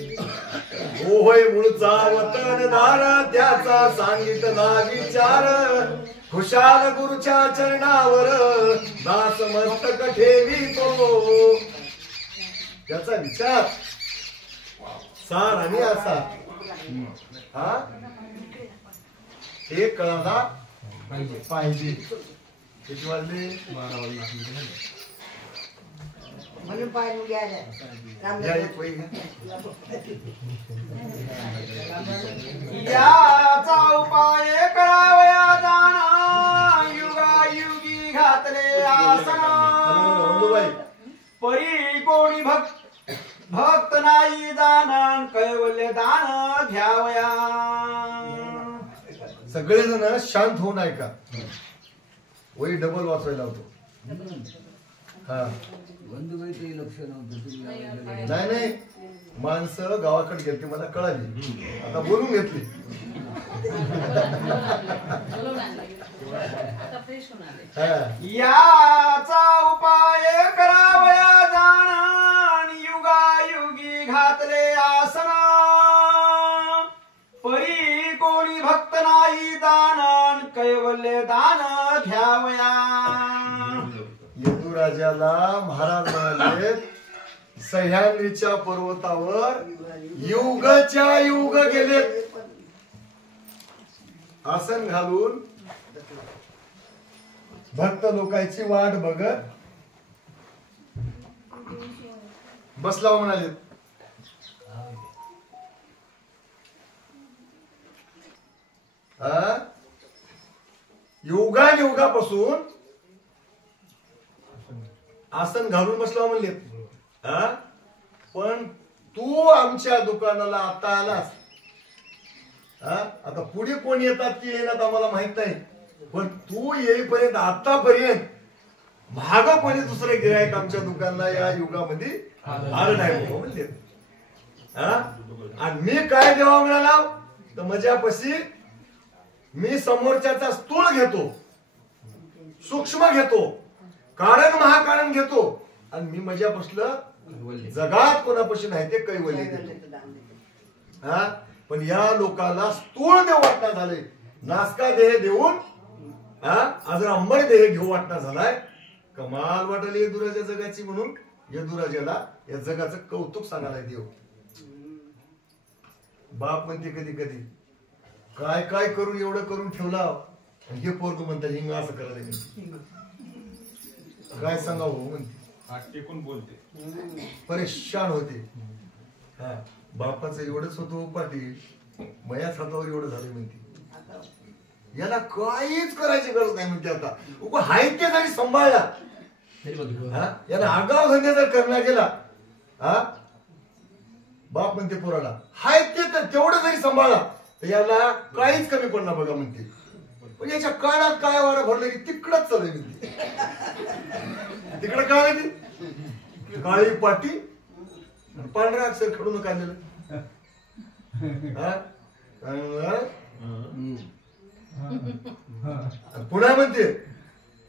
होय मूळचा वतनदार त्याचा सांगितला विचार खुशाल गुरुच्या चरणावर दास मस्तक ठेवितो त्याचा विचार सार आणि असा हा एक कळाला पाहिजे किती वाजले 12 वाजले म्हणून पाय घ्यायला याचा उपाय करावया दाना युगायुगी घातले आसना परी कोणी भक्त नाही दान कैवल्य दान घ्यावया सगळेजण शांत होऊन ऐका वही डबल वाचवायला होतो हा बंधुबाई ते लक्ष नव्हतं नाही नाही माणसं गावाकडे गेली मला कळाली आता बोलून घेतली याचा उपाय करावया जाण युगायुगी घातले आसना परी कोणी भक्त नाही दान कैवल्य दान घ्यावया यदुराजाला महाराज म्हणाले सह्याद्रीच्या पर्वतावर युगच्या युग गेले आसन घालून भक्त लोकांची वाट बघत बसला म्हणाले युगापासून आसन घालून बसला म्हणले पण तू आमच्या दुकानाला आता आलास आता पुढे कोण येतात की येणार आम्हाला माहित नाही पण तू येईपर्यंत आतापर्यंत भाग कोणी दुसरे गिरायक आमच्या दुकानाला या युगामध्ये आलं नाही म्हणले आणि मी काय देवा म्हणाला तर माझ्यापाशी मी समोरच्याचा स्थूळ घेतो सूक्ष्म घेतो कारण महाकारण घेतो आणि मी मजा बसलं जगात कोणापाशी नाही ते कैवल्य देतो पण या लोकांना स्थूळ देव वाटणा झाले नासका देह देऊन आज अंबर देह घेऊ वाटणा झालाय कमाल वाटली यदुराजा जगाची म्हणून यदुराजाला या जगाचं कौतुक सांगायला देव बाप म्हणते कधी कधी काय काय करून एवढं करून ठेवला हे पोरग म्हणतात हिंग असं करायला काय सांगावं म्हणते टेकून बोलते परेशान होते बापाचं एवढंच होतो पाटील मयाच हातावर एवढं झालं म्हणते याला काहीच करायची गरज नाही म्हणते आता उगा हाय ते जरी सांभाळला याला आगाव धंदे जर करण्यात गेला बाप म्हणते पोराला हाय ते तर तेवढं जरी सांभाळा तर याला काहीच कमी पडणार बघा म्हणते. पण याच्या कानात काय वारा भरलं की तिकडच चालू म्हणते. तिकडं काय ती काळी पाटी पांढरा अक्षर खडून काढलेलं. पुन्हा म्हणते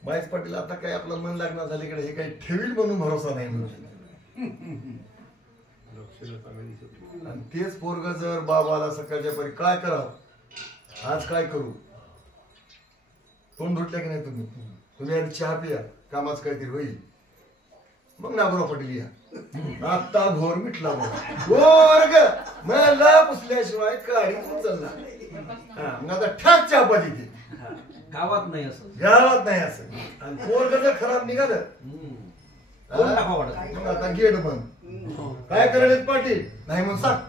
बाईस पाटील आता काय आपलं मन लागणार झालीकडे हे काही ठेवील म्हणून भरोसा नाही म्हणून. आणि तेच पोरग जर बाबाला सकाळच्या परी काय करावं आज काय करू तोंड धुटल्या की नाही तुम्ही आधी चहा पिया कामाच काहीतरी होईल मग नागोराव पाटील या आता घोर मिटला घोर ग मला पुसल्याशिवाय काळी उचलणार. मग आता ठाक चहा पाहिजे गावात नाही असं गावात नाही असं. आणि पोरग जर खराब निघालं मग आता गेट बंद. काय करायला पाटील नाही म्हणून सांग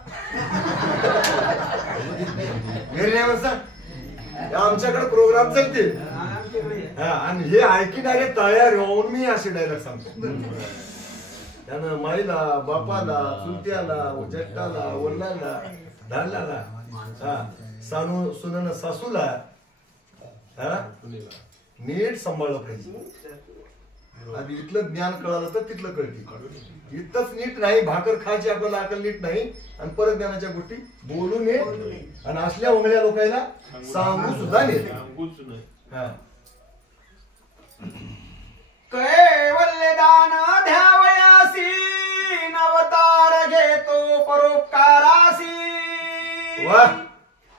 घरी नाही म्हणून सांग आमच्याकडे प्रोग्राम चालते. आणि हे ऐकणारे तयार होऊन मी असे डायलॉग सांगतो. त्यानं माईला बापाला चुलत्याला जट्टाला वडिलांना धाडल्याला सानू सुनन सासूला नीट सांभाळलं पाहिजे. आधी इथलं ज्ञान कळालं तर तिथलं कळते. इथंच नीट नाही भाकर खायची आपल्याला अकल नीट नाही आणि परत ज्ञानाच्या गोष्टी बोलू नये आणि असल्या उंगळ्या लोकांना सांगू सुद्धा नये. कैवल्यदान ध्यावयासी नवतार घेतो परोपकारासी. वाह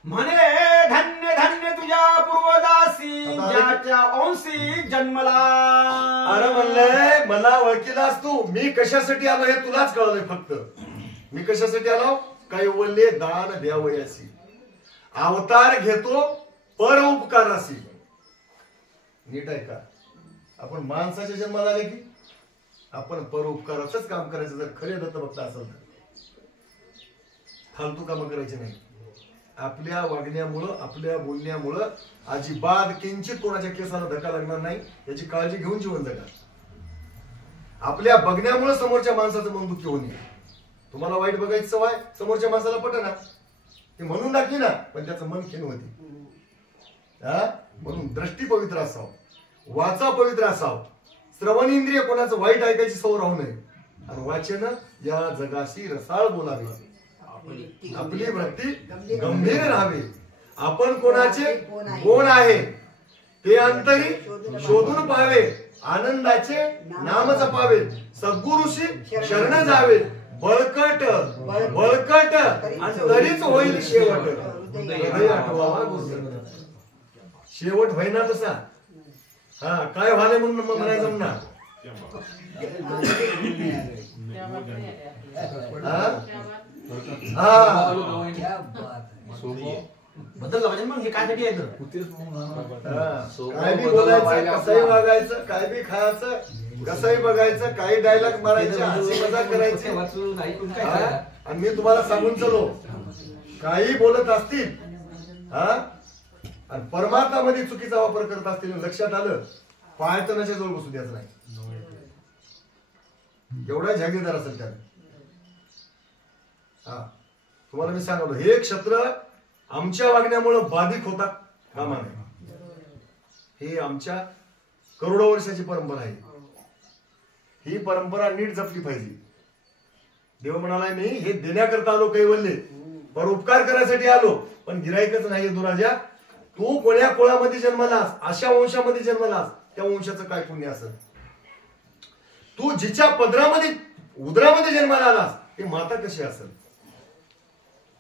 म्हणे धन्य धन्य तुझ्या पूर्वदासी ज्याच्या अंशी जन्मला. अरे म्हणलंय मला ओळखीलास तू मी कशासाठी आलो हे तुलाच कळलंय. फक्त मी कशासाठी आलो कैवल्य दान द्यावयासी अवतार घेतो परोपकारासी. नीट आहे का आपण माणसाच्या जन्माला आले की आपण परोपकाराचंच काम करायचं. जर खरे दत्तभक्त असेल तर फालतू कामं करायचे नाही. आपल्या वागण्यामुळं आपल्या बोलण्यामुळं अजिबात किंचित कोणाच्या केसाला धक्का लागणार नाही याची काळजी घेऊन जीवन जगा. आपल्या बघण्यामुळे समोरच्या माणसाचं मन दुःखी होऊ नये. तुम्हाला वाईट बघायची सवय समोरच्या माणसाला पटना ते म्हणून दाखवी ना पण त्याचं मन खिन्न होते. म्हणून दृष्टी पवित्र असावं वाचा पवित्र असावं श्रवण इंद्रिय कोणाचं वाईट ऐकायची सवय राहू नये आणि वाचन या जगाशी रसाळ बोलावे. आपली वृत्ती गंभीर राहावी. आपण कोणाचे कोण आहे ते अंतरी शोधून पाहावे. आनंदाचे नाम जपावे. सद्गुरुशी शरण जावे. बळकट बळकट आणि तरीच होईल शेवट. शेवट व्हायना तसा काय व्हायला म्हणून म्हणायचं ना. बदलला पाहिजे मग हे काय साठी आहे काय बी बोलायचं कसंही वागायचं काय बी खायचं कसंही बघायचं काही डायलॉग मारायचे हसी मजाक करायची. आणि मी तुम्हाला सांगून चलो काही बोलत असतील आणि परमार्थामध्ये चुकीचा वापर करत असतील लक्षात आलं पायतनाच्या जवळ बसू द्यायचं नाही. एवढा जागीरदार असेल त्याने. तुम्हाला मी सांगतो हे क्षत्र आमच्या वागण्यामुळे बाधित होता कामा नये. हे आमच्या करोडो वर्षाची परंपरा आहे. ही परंपरा नीट जपली पाहिजे. देव म्हणाला मी हे देण्याकरता आलो कैवल्य परोपकार करायसाठी आलो पण गिरायकच नाही. दुराजा तू कोण्या कुळामध्ये जन्मलास अशा वंशामध्ये जन्मलास त्या वंशाचं काय पुण्य असेल. तू जिच्या पदरामध्ये उदरामध्ये जन्माला आलास ती माता कशी असेल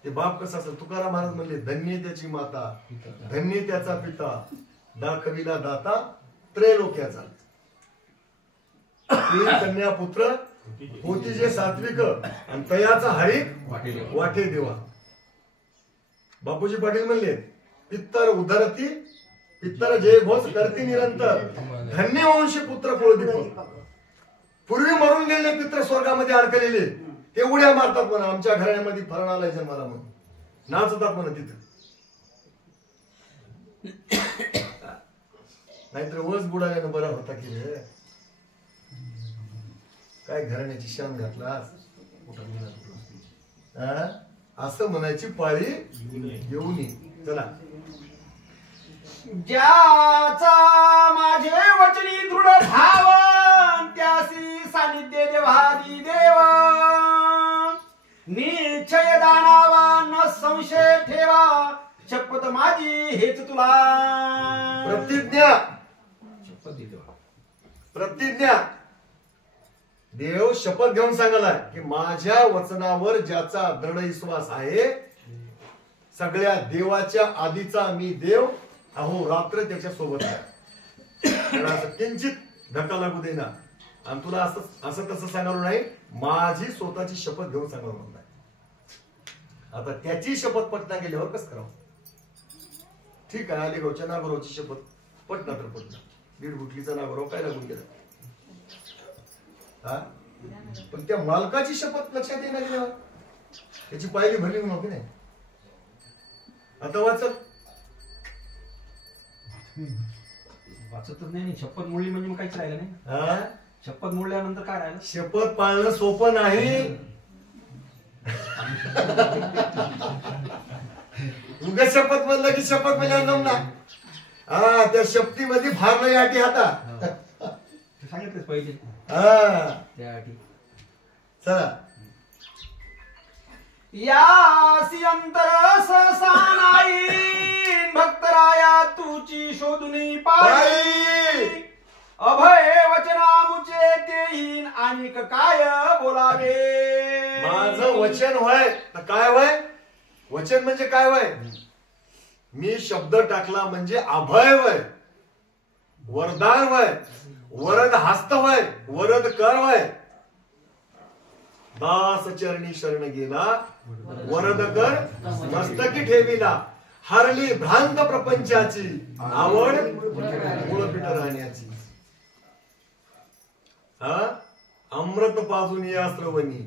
ते बाप कसा असेल. तुकाराम महाराज म्हणले धन्य त्याची माता धन्य त्याचा पिता दाखविला दाता त्रैलोक्याचा. कन्या पुत्र होती जे सात्विक आणि तयाचा हरिक वाटे देवा. बापूजी पाटील म्हणले पित्तर उधरती पित्तर जय घोष करती निरंतर धन्य वंशी पुत्र कुळदीप. पूर्वी मरून गेलेले पित्र स्वर्गामध्ये अडकलेले ते उड्या मारतात म्हणा आमच्या घराण्यामध्ये फरण आलाय जन्माला म्हणून नाचतात म्हणा तिथं. नाहीतर वस बुडाल्यानं बरा होता की रे काय घराण्याची शान घातलास. हा? असं म्हणायची पाळी येऊ नये. चला. ज्याचा माझे वचनी दृढ भाव त्यासी सानिध्य देवादी देव निश्चय दानावा न संशय ठेवा शपथ माझी हेच तुला. प्रतिज्ञा. शपथ देतो. प्रतिज्ञा. देव शपथ घेऊन सांगलाय की माझ्या वचनावर ज्याचा दृढ विश्वास आहे, सगळ्या देवाच्या आधीचा मी देव अहो रात्र त्याच्या सोबत आहे. त्याला असं किंचित धक्का लागू देना. आणि तुला असं तसं सांगालो नाही, माझी स्वतःची शपथ घेऊन सांगालो नाही. आता त्याची शपथ पटना गेल्यावर कसं करावं. ठीक आहे, अलीगावच्या नागोरावची शपथ पटना तर पटना, दीड गुटलीचा नागोराव काय लागून गेला. हा, पण त्या मालकाची शपथ लक्षात येणार गेल्यावर त्याची पायरी भरली नव्हती नाही. आता वाचत वाचतच नाही. शपथ मोडली म्हणजे मग काहीच राहिलं नाही. हा, शपथ मोडल्यानंतर काय राहिलं. शपथ पाळणं सोपं नाही. उगा शपथ म्हणलं की शपथ म्हणजे जमला. हा, त्या शपथीमध्ये भार नाही आटी हाता. ते सांगितलंच पाहिजे. हा, त्यासाठी चला. यासी अंतर सहसा नाही भक्तराया तुची शोधुनी पाई. अभय वचनामुचे तेहीन आणिक काय बोलावे. माझं वचन होय तर काय होय. वचन म्हणजे काय होय. मी शब्द टाकला म्हणजे अभय होय, वरदान होय, वरद हस्त होय, वरद कर होय. दास चरणी शरण गेला वरद कर मस्तकी ठेविला. हरली भ्रांत प्रपंचाची आवड मूळपीठ राहण्याची. हा, अमृत पाजून या श्रवणी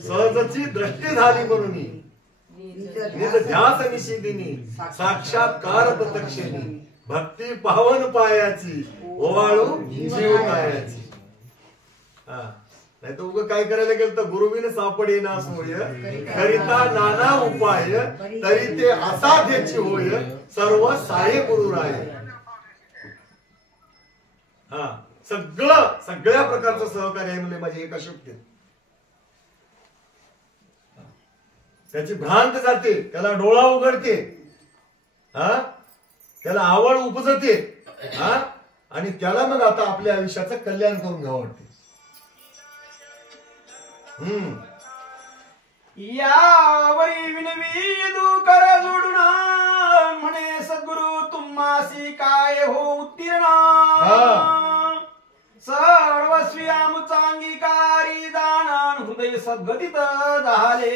सहजची दृष्टी झाली म्हणून निज ध्यास निशिदिनी साक्षात्कार प्रत्यक्षिणी. भक्ती पावन पायाची ओवाळू जीव कायाची. हा, नाही तर उगं काय करायला गेलं तर गुरुविन सापडे ना सोय करिता नाना उपाय तरी ते असाध्याची होय सर्व साये गुरुराय. हा, सगळ्या प्रकारचं सहकार्य आहे म्हणजे माझी एका शक्तीत. त्याची भ्रांत जाते, त्याला डोळा उघडते, हा, त्याला आवड उपजते, हा, आणि त्याला मग आता आपल्या आयुष्याचं कल्याण करून घ्यावं वाटते. यावरी विनवी कर जोडून म्हणे सद्गुरु तुम्हासी काय हो उत्तीर्ण. सर्वस्वी आमचा अंगीकारी दानान हृदय सद्गतीत झाले.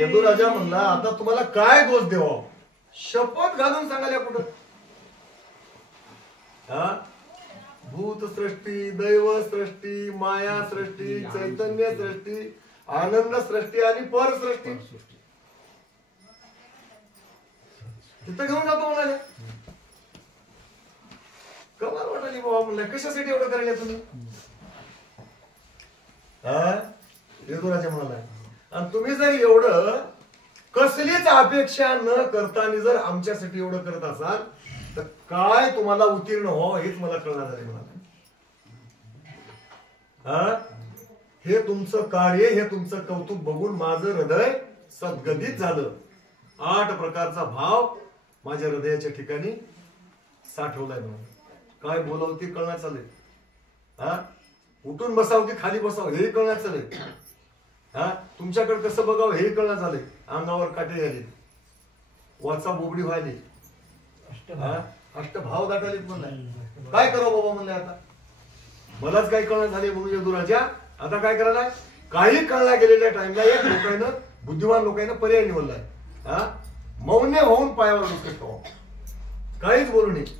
यदुराजा म्हणला आता तुम्हाला काय दोष देवा. शपथ घालून सांगायला कुठं. हा, भूत सृष्टी, दैव सृष्टी, माया सृष्टी, चैतन्य सृष्टी, आनंद सृष्टी आणि पर सृष्टी तिथं घेऊन जातो म्हणाले. कमाल वाटाली बाबा म्हणलं. कशासाठी एवढं करायला तुम्ही. हा, यदुराजा म्हणाला. आणि तुम्ही जर एवढं कसलीच अपेक्षा न करताना जर आमच्यासाठी एवढं करत असाल तर काय तुम्हाला उत्तीर्ण हो हेच मला कळणार झाले म्हणाले. हा, हे तुमचं कार्य, हे तुमचं कौतुक बघून माझं हृदय सद्गदित झालं. 8 प्रकारचा भाव माझ्या हृदयाच्या ठिकाणी साठवलाय म्हणून. काय बोलावं ते कळणार चालेल. हा, उठून बसावं की खाली बसावं हे कळणार चालेल. हा, तुमच्याकडे कसं बघावं हे कळणार झाले. अंगावर काटे झाले, वाचा बोबडी व्हायली, अष्टभाव दाटालीत म्हणलाय. काय करावं बाबा म्हणलंय. आता मलाच काय कळणार झाले म्हणून यदुराजा आता काय करायला. काही कळला गेलेल्या टाइमला एक लोकांना, बुद्धिमान लोकांना पर्याय निवडलाय. हा, मौन्य होऊन पायावर डोकं ठेवा, काहीच बोलू नये.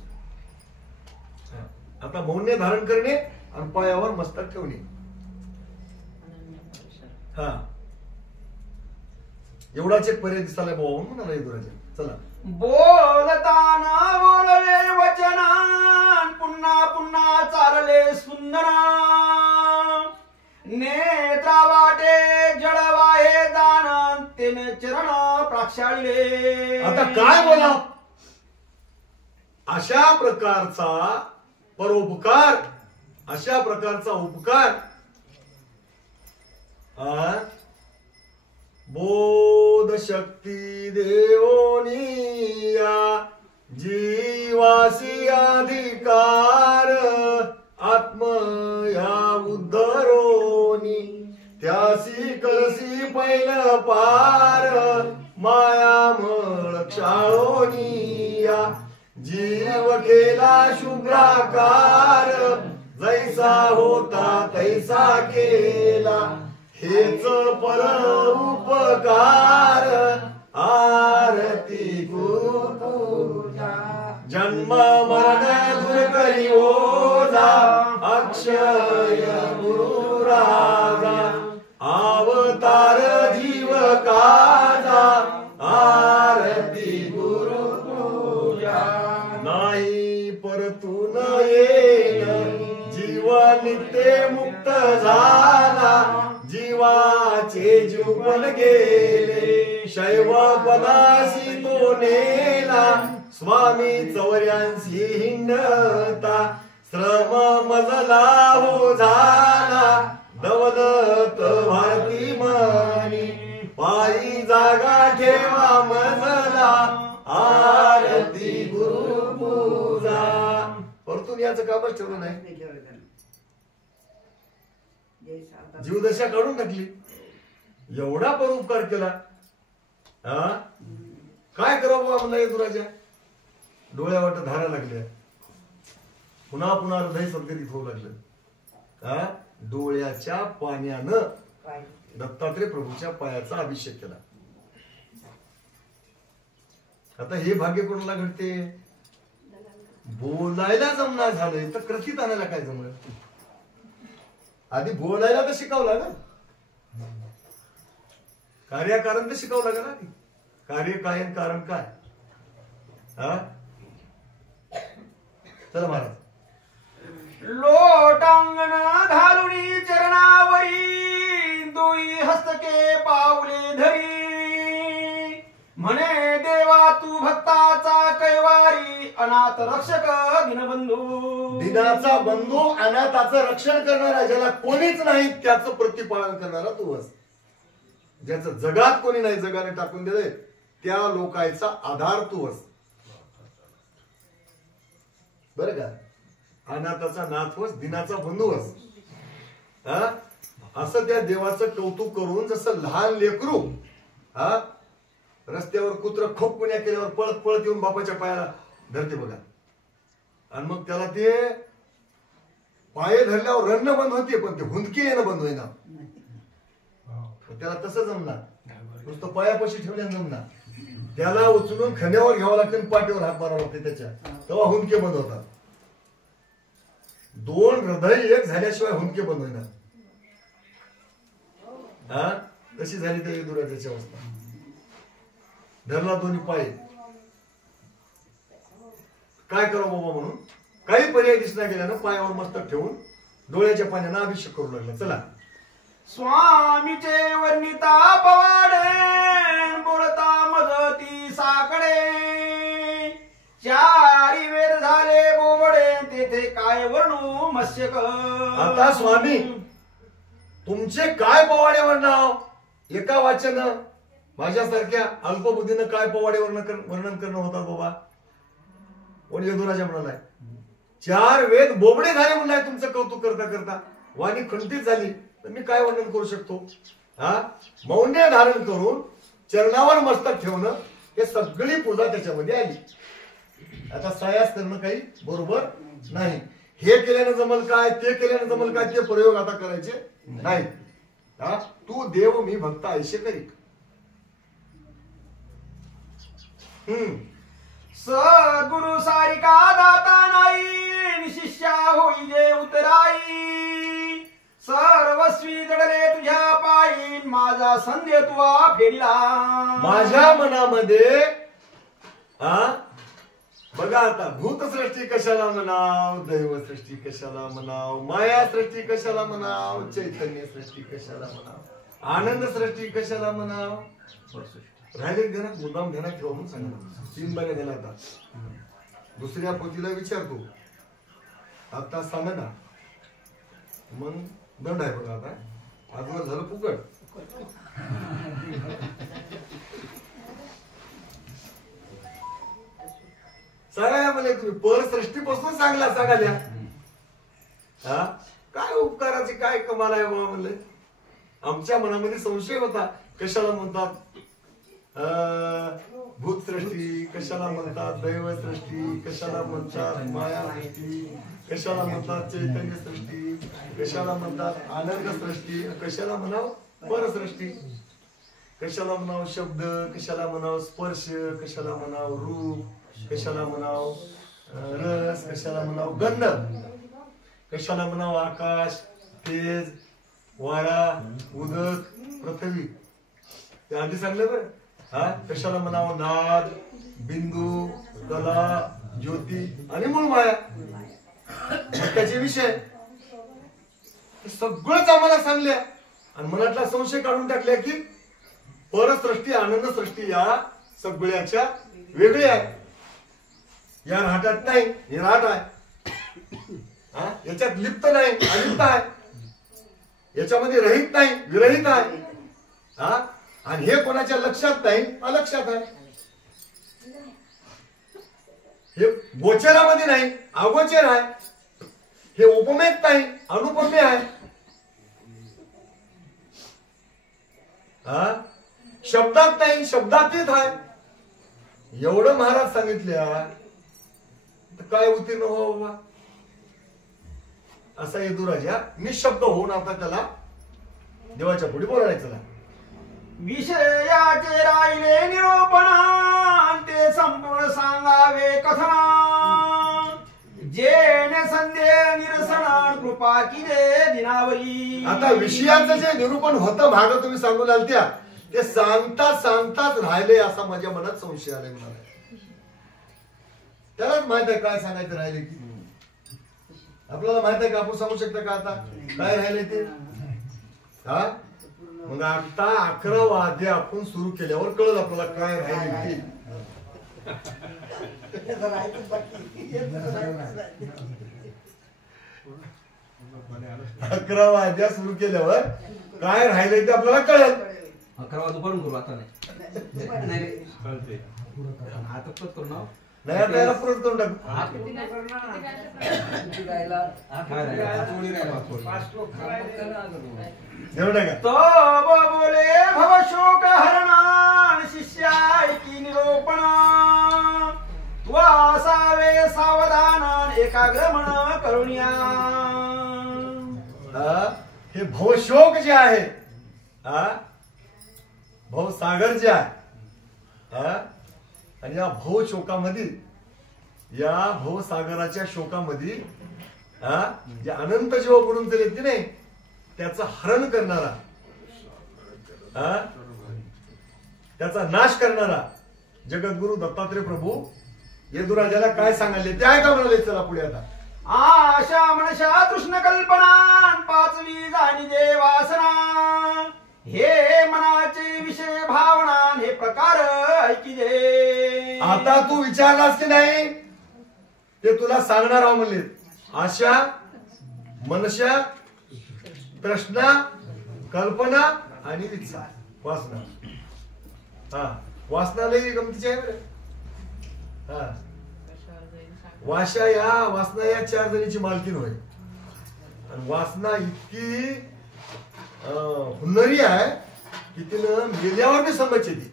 आता मौन्य धारण करणे आणि पायावर मस्तक ठेवणे. हा, एवढाच एक पर्याय दिसायला बाबा म्हणाला यदुराजा. चला. बोलताना बोलवे वचनान पुन्हा पुन्हा चालले सुंदर. नेत्रा वाटे जळवाहे दानन द्राक्षाळीले. आता काय बोला, अशा प्रकारचा परोपकार, अशा प्रकारचा उपकार बोध शक्ती देवोनिया जीवासी अधिकार आत्मया उद्धरोनी त्यासी करसी पहिलं पार मायामळ क्षाळोनिया जीव केला शुभ्राकार जैसा होता तैसा केला हेच पर उपकार आरती गुरु पूजा जन्म मरण दूर करी ओझा अक्षय गुरु राजा अवतार जीव काजा आरती गुरु पूजा नाही परतून येण जीवा नित्य मुक्त झाला जीवाचे जीवन गेले शैव पदासी तो नेला स्वामी चौऱ्यांशी हिंडता श्रम मजला हो झाला दौलत भारती मनी पायी जागा ठेवा मजला आरती गुरु पूजा. परतून याचं कामच ठेवलं नाही, जीवदशा काढून टाकली. एवढा परोपकार केला. काय करावं बाबा म्हणला येदुराजा, डोळ्यावाट धारा लागल्या, पुन्हा पुन्हा हृदय संतरित होऊ लागलं. डोळ्याच्या पाण्यानं दत्तात्रय प्रभूच्या पायाचा अभिषेक केला. आता हे भाग्य कोणाला घडते, बोलायला जमणार झालंय तर कृतीत आणायला काय जमलं. आधी बोलायला तर शिकावं लागेल, कार्यकारण तर शिकावं लागेल ना. कार्य काय कारण काय. चला महाराज. लोटांगण घालुनी चरणावरी दुई हस्तके पावले धरी म्हणे देवा तू भक्ताचा कैवारी अनाथ रक्षक दिनबंधू. दिनाचा बंधू अनाथाचं रक्षण करणारा, ज्याला कोणीच नाही त्याचं प्रतिपालन करणारा तू अस. ज्याचं जगात कोणी नाही, जगाने टाकून दिले त्या लोकांचा आधार तू अस. बरं का. अनाथाचा नाथ होस, दिनाचा बंधू अस. असं त्या देवाचं कौतुक करून जसं लहान लेकरू रस्त्यावर कुत्र खोप पुण्या केल्यावर पळत पळत येऊन बापाच्या पायाला धरते बघा, आणि मग त्याला ते पाय धरल्यावर रन्न बंद होते पण ते हुंदके येणं बंद होईना. त्याला तसं जमणार, नुसतं पायापाशी ठेवल्यानं जमणार. त्याला उचलून खण्यावर घ्यावं लागते, पाठीवर हात मारावा लागते त्याच्या, तेव्हा हुंदके बंद होतात. दोन हृदय एक झाल्याशिवाय हुंदके बंद होईना. तशी झाली त्या येदुराजाची अवस्था. धरला दोन्ही पाय, काय करावं बाबा म्हणून काही पर्याय दिसला गेल्यानं पायावर मस्तक ठेवून डोळ्याच्या पाण्यानं अभिषेक करू लागला. चला. स्वामीचे वर्णिता पवाडे बोलता मदती साकडे चारी वेद झाले बोबडे तेथे काय वर्णू मत्स्यक. आता स्वामी तुमचे काय पवाड्यावर नाव, एका वाचन माझ्यासारख्या अल्पबुद्धीनं काय पवाडे वर्णन करणं होतात बाबा. कोण येदुराजा म्हणालाय 4 वेद बोबडे झाले म्हणलाय तुमचं कौतुक करता करता, वाणी खंडित झाली तर मी काय वर्णन करू शकतो. मौन्य धारण करून चरणावर मस्तक ठेवणं हे सगळी पूजा त्याच्यामध्ये आली. आता सायास करणं काही बरोबर नाही. हे केल्यानं जमल काय, ते केल्यानं जमल काय, ते प्रयोग आता करायचे नाही. तू देव मी भक्त ऐशे करी. सद्गुरु सारिका दाता नाही शिष्या होई जे उतराई सर्वस्वी जडले तुझ्या पायी माझा संदेह तुवा फेडला. माझ्या मनामध्ये बघा आता भूतसृष्टी कशाला म्हणाव, दैवसृष्टी कशाला म्हणाव, माया सृष्टी कशाला म्हणाव, चैतन्य सृष्टी कशाला म्हणाव, आनंद सृष्टी कशाला म्हणाव, राहिले ध्यानात, मुद्दाम ध्यानात ठेवा म्हणून सांगा. 3 महिने झाले आता. दुसऱ्या पोतीला विचारतो आता सांगा ना, मग दंड आहे बघा. आता आजवर झालं फुकट. सांगा मला तुम्ही परसृष्टीपासून सांगाल्या. हा काय उपकाराची काय कमाल आहे बाबा म्हणले. आमच्या मनामध्ये संशय होता, कशाला म्हणतात भूतसृष्टी, कशाला म्हणतात दैवसृष्टी, कशाला म्हणतात माया सृष्टी, कशाला म्हणतात चैतन्य सृष्टी, कशाला म्हणतात आनंद सृष्टी, कशाला म्हणाव परसृष्टी, कशाला म्हणाव शब्द, कशाला म्हणाव स्पर्श, कशाला म्हणाव रूप, कशाला म्हणाव रस, कशाला म्हणाव गंध, कशाला म्हणाव आकाश, तेज, वारा, उदक, पृथ्वी. ते आधी सांगलं बरं. हा कशाला म्हणावं नाद, बिंदू, कला, ज्योती आणि मूळ माया. त्याचे विषय सगळंच आम्हाला सांगले आणि मनातला संशय काढून टाकल्या की परसृष्टी आनंद सृष्टी या सगळ्याच्या वेगळ्या आहे. या राहतात नाही, हे राहत आहे. याच्यात लिप्त नाही, अलिप्त आहे. याच्यामध्ये रहित नाही, विरहित आहे. हा आणि हे कोणाच्या लक्षात नाही, अलक्षात आहे. हे गोचरामध्ये नाही, अगोचर आहे. हे उपमेत नाही, अनुपम्य आहे. हा शब्दात नाही, शब्दातीत आहे. एवढं महाराज सांगितल्या तर काय उत्तीर्ण हो बाबा. असा यदुराजा निशब्द होऊन आता त्याला देवाच्या पुढे बोलायचं. विषयाचे राहिले निरूपण, ते संपूर्ण सांगावे कथना. जेने संदेह निरसन, कृपा किजे दिनावरी. आता विषयाचं जे निरूपण होतं भाग तुम्ही सांगू लागत्या, ते सांगताच राहिले असा माझ्या मनात संशय आलाय. म्हणाला त्यालाच माहित आहे काय सांगायचं राहिले की. आपल्याला माहित आहे का, आपण सांगू शकता का आता काय राहिले ते. हा मग आता 11 वाद्य आपण सुरू केल्यावर कळलं आपल्याला काय राहिले ते. 11 वाद्या सुरू केल्यावर काय राहिले ते आपल्याला कळेल. 11 दुपारून करू आता नाही. आता परत करू ना. नाही आता याला परत करून टाकू. तो बोले भव शोक हरण, शिष्याय की निरोपण. वासावे सावधान, एकाग्र मन करुण्या. हे भवशोक जे आहे, भवसागर जे आहे, आणि या भवशोकामध्ये, या भवसागराच्या शोकामध्ये जे अनंत जीव बुडून गेलेत की नाही, त्याचं हरण करणारा, त्याचा नाश करणारा जगद्गुरु दत्तात्रय प्रभू यदुराजाला काय सांगायले ते आहे का म्हणाले. चला पुढे आता. आशा मनशा तृष्ण कल्पना, 5वी जाणी जे वासना. हे मनाचे विषय भावना, हे प्रकार ऐकिजे. आता तू विचारलास की नाही ते तुला सांगणार आहोत म्हणले. आशा, मनशा, तृष्णा, कल्पना आणि इच्छा, वासना. वासना लई गमतीची आहे बरं. वाशा या वासना या 4 जणीची मालकीन होय. आणि वासना इतकी हुन्नरी आहे की तिनं मेल्यावर बी समजते ती.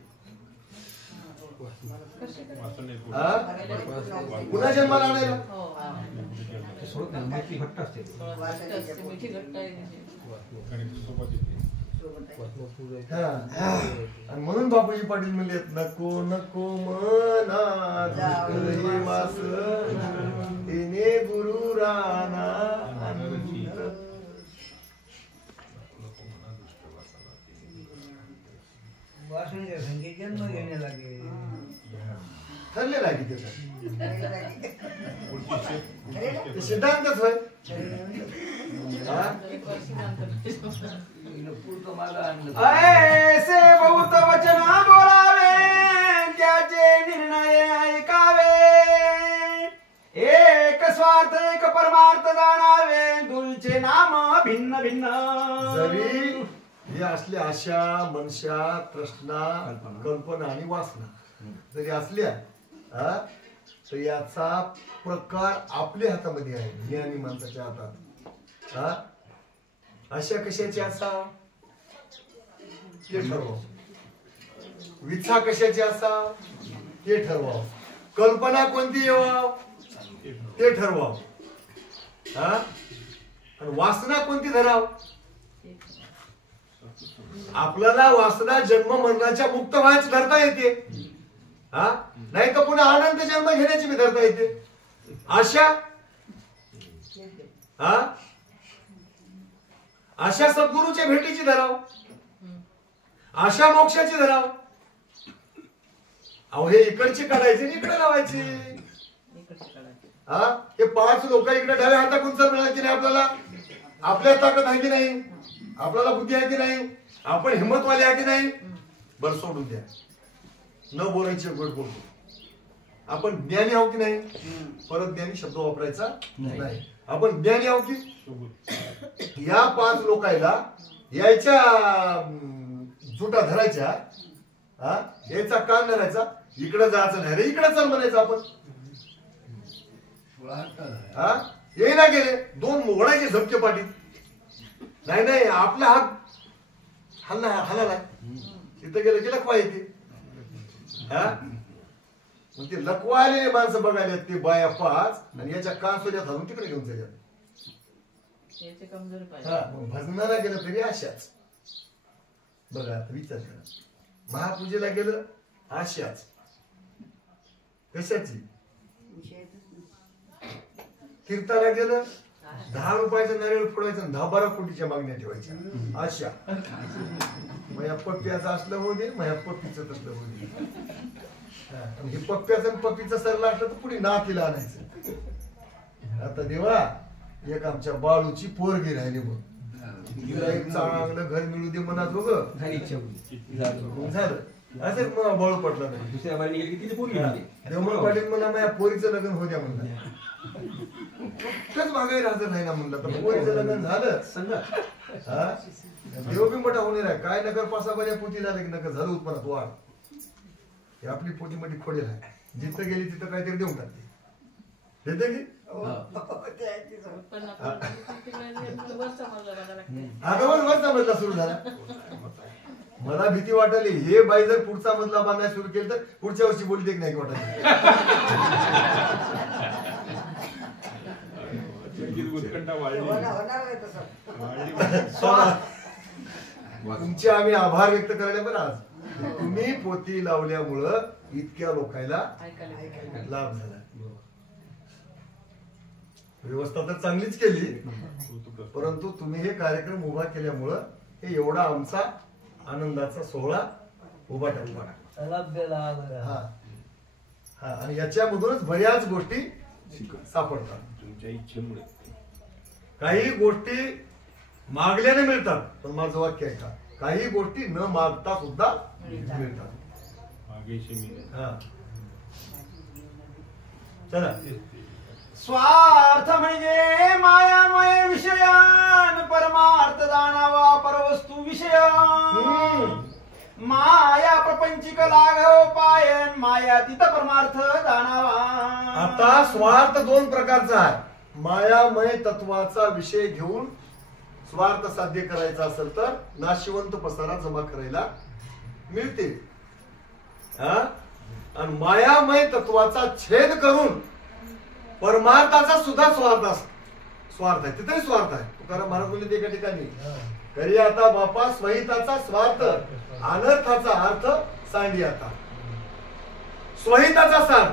पुन्हा जन्माला आणायला घट्ट असते. आणि म्हणून बापूजी पाटील म्हणले नको नको मना वास तिने गुरु राणा. वासनेच्या संख्येत जन्म घेणे लागेल. ठरलेला आहे की त्याचा सिद्धांतच होय. पुढचं मागं आणलं. ऐसे बहुत वचन बोलावे, परमार्थ जाणावे दुलचे नाम भिन्न भिन्न. जरी हे असल्या आशा मनशा तृष्णा कल्पना आणि वासना जरी असल्या तर याचा प्रकार आपल्या हातामध्ये आहे, ज्ञानी माणसाच्या हातात. अशा कशाची असा ते ठरवा, विच्छा कशाची असा ते ठरवा, कल्पना कोणती येवाव ते ठरवा, आणि वासना कोणती धराव. आपल्याला वासना जन्म मरणाच्या मुक्त व्हायची धरता येते, नाही तर पुन्हा आनंद जन्म घेण्याची मी धरता येते. आशा आशा सद्गुरूच्या भेटीची धराव, आशा मोक्षाची धराव. अहो हे इकडची काढायची इकडे लावायची. हे 5 लोक इकडे डाव्या हाताकडून जर मिळाले की नाही, आपल्याला आपल्या ताकद आहे की नाही, आपल्याला बुद्धी आहे की नाही, आपण हिंमतवाले आहे की नाही. बरं सोडून द्या, न बोलायची गोड बोलतो. आपण ज्ञानी आहोत की नाही, परत ज्ञानी शब्द वापरायचा नाही. आपण ज्ञानी आहोत की. या 5 लोकायला यायच्या जुटा धरायच्या, याचा कान धरायचा, इकडे जायचं नाही रे, इकडे चल म्हणायचं. आपण ये ना गेले 2 मोगडाचे झपके पाठी. नाही नाही आपला हात हल्ला हल्ला तिथं गेलं की लकवा येते. मग ते लकवा आलेले माणसं बघायला ते बाया 5 आणि याच्या कान सोड्या धरून तिकडे घेऊन जायच्या. भजनाला गेलं तरी अशाच. बघा विचार करा, महापूजेला गेलं अशाच कशाची. कीर्ताला गेलं 10 रुपयाचं नारळ फोडायचं, 10-12 कोटीच्या मागण्या ठेवायच्या. अशा मया पप्प्याचं असलं होऊ दे, मया पप्पीचं तसलं होऊ दे. हे पप्प्याचं आणि पप्पीचं सरला असलं तर पुढे नातीला आणायचं. आता देवा एक आमच्या बाळूची पोरगी राहिली, मग तिला एक चांगलं घर मिळू दे म्हणा दोघ झालं. असं मला बाळू पटलं नाही. दुसऱ्या बारीने गेली की तिथे पोरगी झाली. देवमन पाटील म्हणा माझ्या पोरीचं लग्न होऊ द्या म्हणलं. कुठंच मागे राहत नाही ना म्हणलं, तर पोरीचं लग्न झालं. देव बी मोठा होणार आहे. काय नगर पासाबाऱ्या पोती झालं की नगर झालं उत्पन्नात वाढ. ही आपली पोटी मोठी खोडेल आहे, जिथं गेली तिथं काहीतरी देऊन टाकते. येते की आता पण वरचा मजला सुरू झाला. मला भीती वाटली, हे बाई जर पुढचा मजला बांधायला सुरू केलं तर पुढच्या वर्षी बोलते की नाही वाटत. तुमचे आम्ही आभार व्यक्त करायला. पण आज तुम्ही पोती लावल्यामुळं इतक्या लोकांना लाभ झाला. व्यवस्था तर चांगलीच केली, परंतु तुम्ही हे कार्यक्रम उभा केल्यामुळं हे एवढा आमचा आनंदाचा सोहळा उभा टाकला. आणि याच्यामधूनच बऱ्याच गोष्टी सापडतात. तुमच्या इच्छेमुळे काही गोष्टी मागल्याने मिळतात, पण माझं वाक्य आहे का, काही गोष्टी न मागता सुद्धा मिळतात. चला. स्वार्थ म्हणजे मायामय विषयान, परमार्थ जाणावा परवस्तू विषयान. माया प्रपंचिक लाघव पायन, माया तिथ परमार्थ जाणावा. आता स्वार्थ 2 प्रकारचा आहे. मायामय तत्वाचा विषय घेऊन स्वार्थ साध्य करायचा असेल तर नाशिवंत पसारा जमा करायला मिळते. आणि मायामय तत्वाचा छेद करून परमार्थाचा सुद्धा स्वार्थ आहे. तिथे स्वार्थ आहे. तुकाराम महाराज बोलले एका ठिकाणी, करी आता बापा स्वहिताचा स्वार्थ, अनर्थाचा अर्थ सांडी. आता स्वहिताचा सार्थ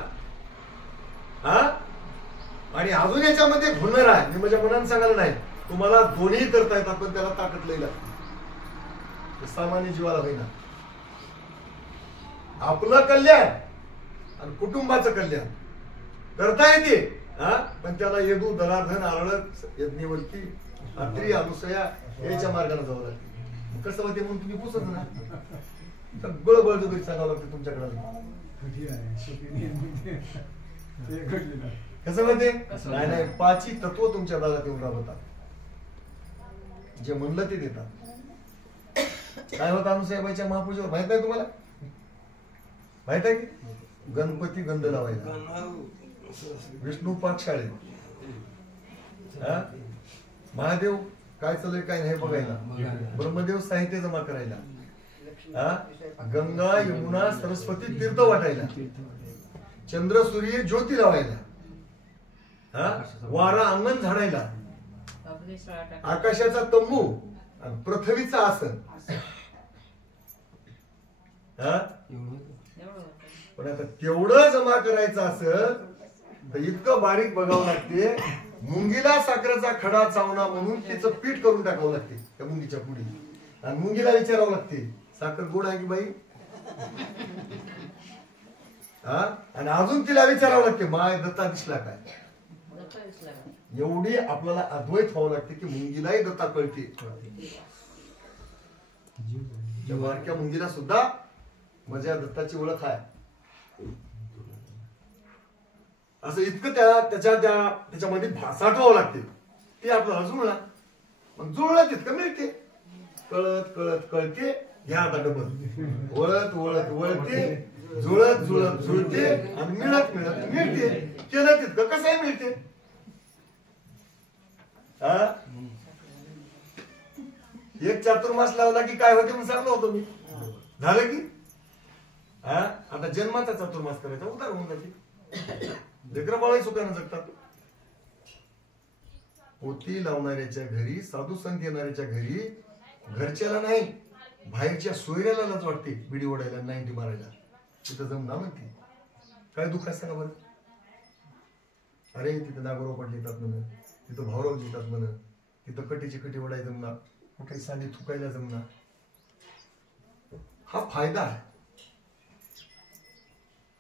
आणि अजून याच्यामध्ये हुनर आहे. मी माझ्या मनाने सांगायला नाही, तुम्हाला दोन्ही करता येतात, पण त्याला ताकद लई लागते. सामान्य जीवाला होईना. आपलं कल्याण आणि कुटुंबाचं कल्याण करता येते, पण त्याला येदू दलाधन आरळक यज्ञवल्की अत्री अनुसया याच्या मार्गाने जावं लागते. कसं होते म्हणून तुम्ही पुसत ना, सगळं बळजबरी सांगावं लागतं तुमच्याकडे. कसं म्हणते नाही नाही पाची तत्व तुमच्या दारात येऊन राबवतात, जे म्हणलं ते देतात. काय होतं अनुसाहेबाईच्या महापूजेवर माहित आहे तुम्हाला? माहित आहे की गणपती गंध लावायला, विष्णू पाठशाळे, महादेव काय चालू काय नाही बघायला, ब्रह्मदेव साहित्य जमा करायला, गंगा यमुना सरस्वती तीर्थ वाटायला, चंद्र सूर्य ज्योती लावायला, वारा अंगण झाडायला, आकाशाचा तंबू आणि पृथ्वीचं आसन. पण आता तेवढं जमा करायचं असं तर इतकं बारीक बघावं लागते. मुंगीला साखरेचा खडा चावना म्हणून तिचं पीठ करून टाकावं लागते त्या मुंगीच्या पुढे, आणि मुंगीला विचारावं लागते साखर गोड आहे की बाई, आणि अजून तिला विचारावं लागते माय दत्ता दिसला काय. एवढी आपल्याला अद्वैत व्हावं लागते की मुंगीलाही दत्ता कळते. बारक्या मुंगीला सुद्धा माझ्या दत्ताची ओळख आहे. असं इतकं त्याच्यामध्ये साठवावं लागते. ते आपल्याला जुळला, मग जुळलं तितकं मिळते. कळत कळत कळते, घ्या आता डबल, वळत वळत वळते, जुळत जुळत जुळते, आणि मिळत मिळत मिळते. केलं तितकं कसंही मिळते. एक चातुर्मास लावला की काय होते म्हणून सांगलो होतो मी. झालं की आता जन्माचा चातुर्मास करायचा, उतार होऊन जाते. लेकरं बाळही सुखानं जगतात. पोती लावणाऱ्याच्या घरी, साधू संत येणाऱ्याच्या घरी घरच्याला नाही बाहेरच्या सोयऱ्याला लाज वाटते बिडी ओढायला, नाही ती मारायला. तिथं जमणार म्हणते काय दुःख आहे सांगा बरं. अरे तिथं नागोराव पाटील येतात म्हण, तिथं भाऊराव येतात म्हण, तिथं कटीची कटी ओढायला जमणार, कुठे साधी थुकायला जमणार. हा फायदा आहे.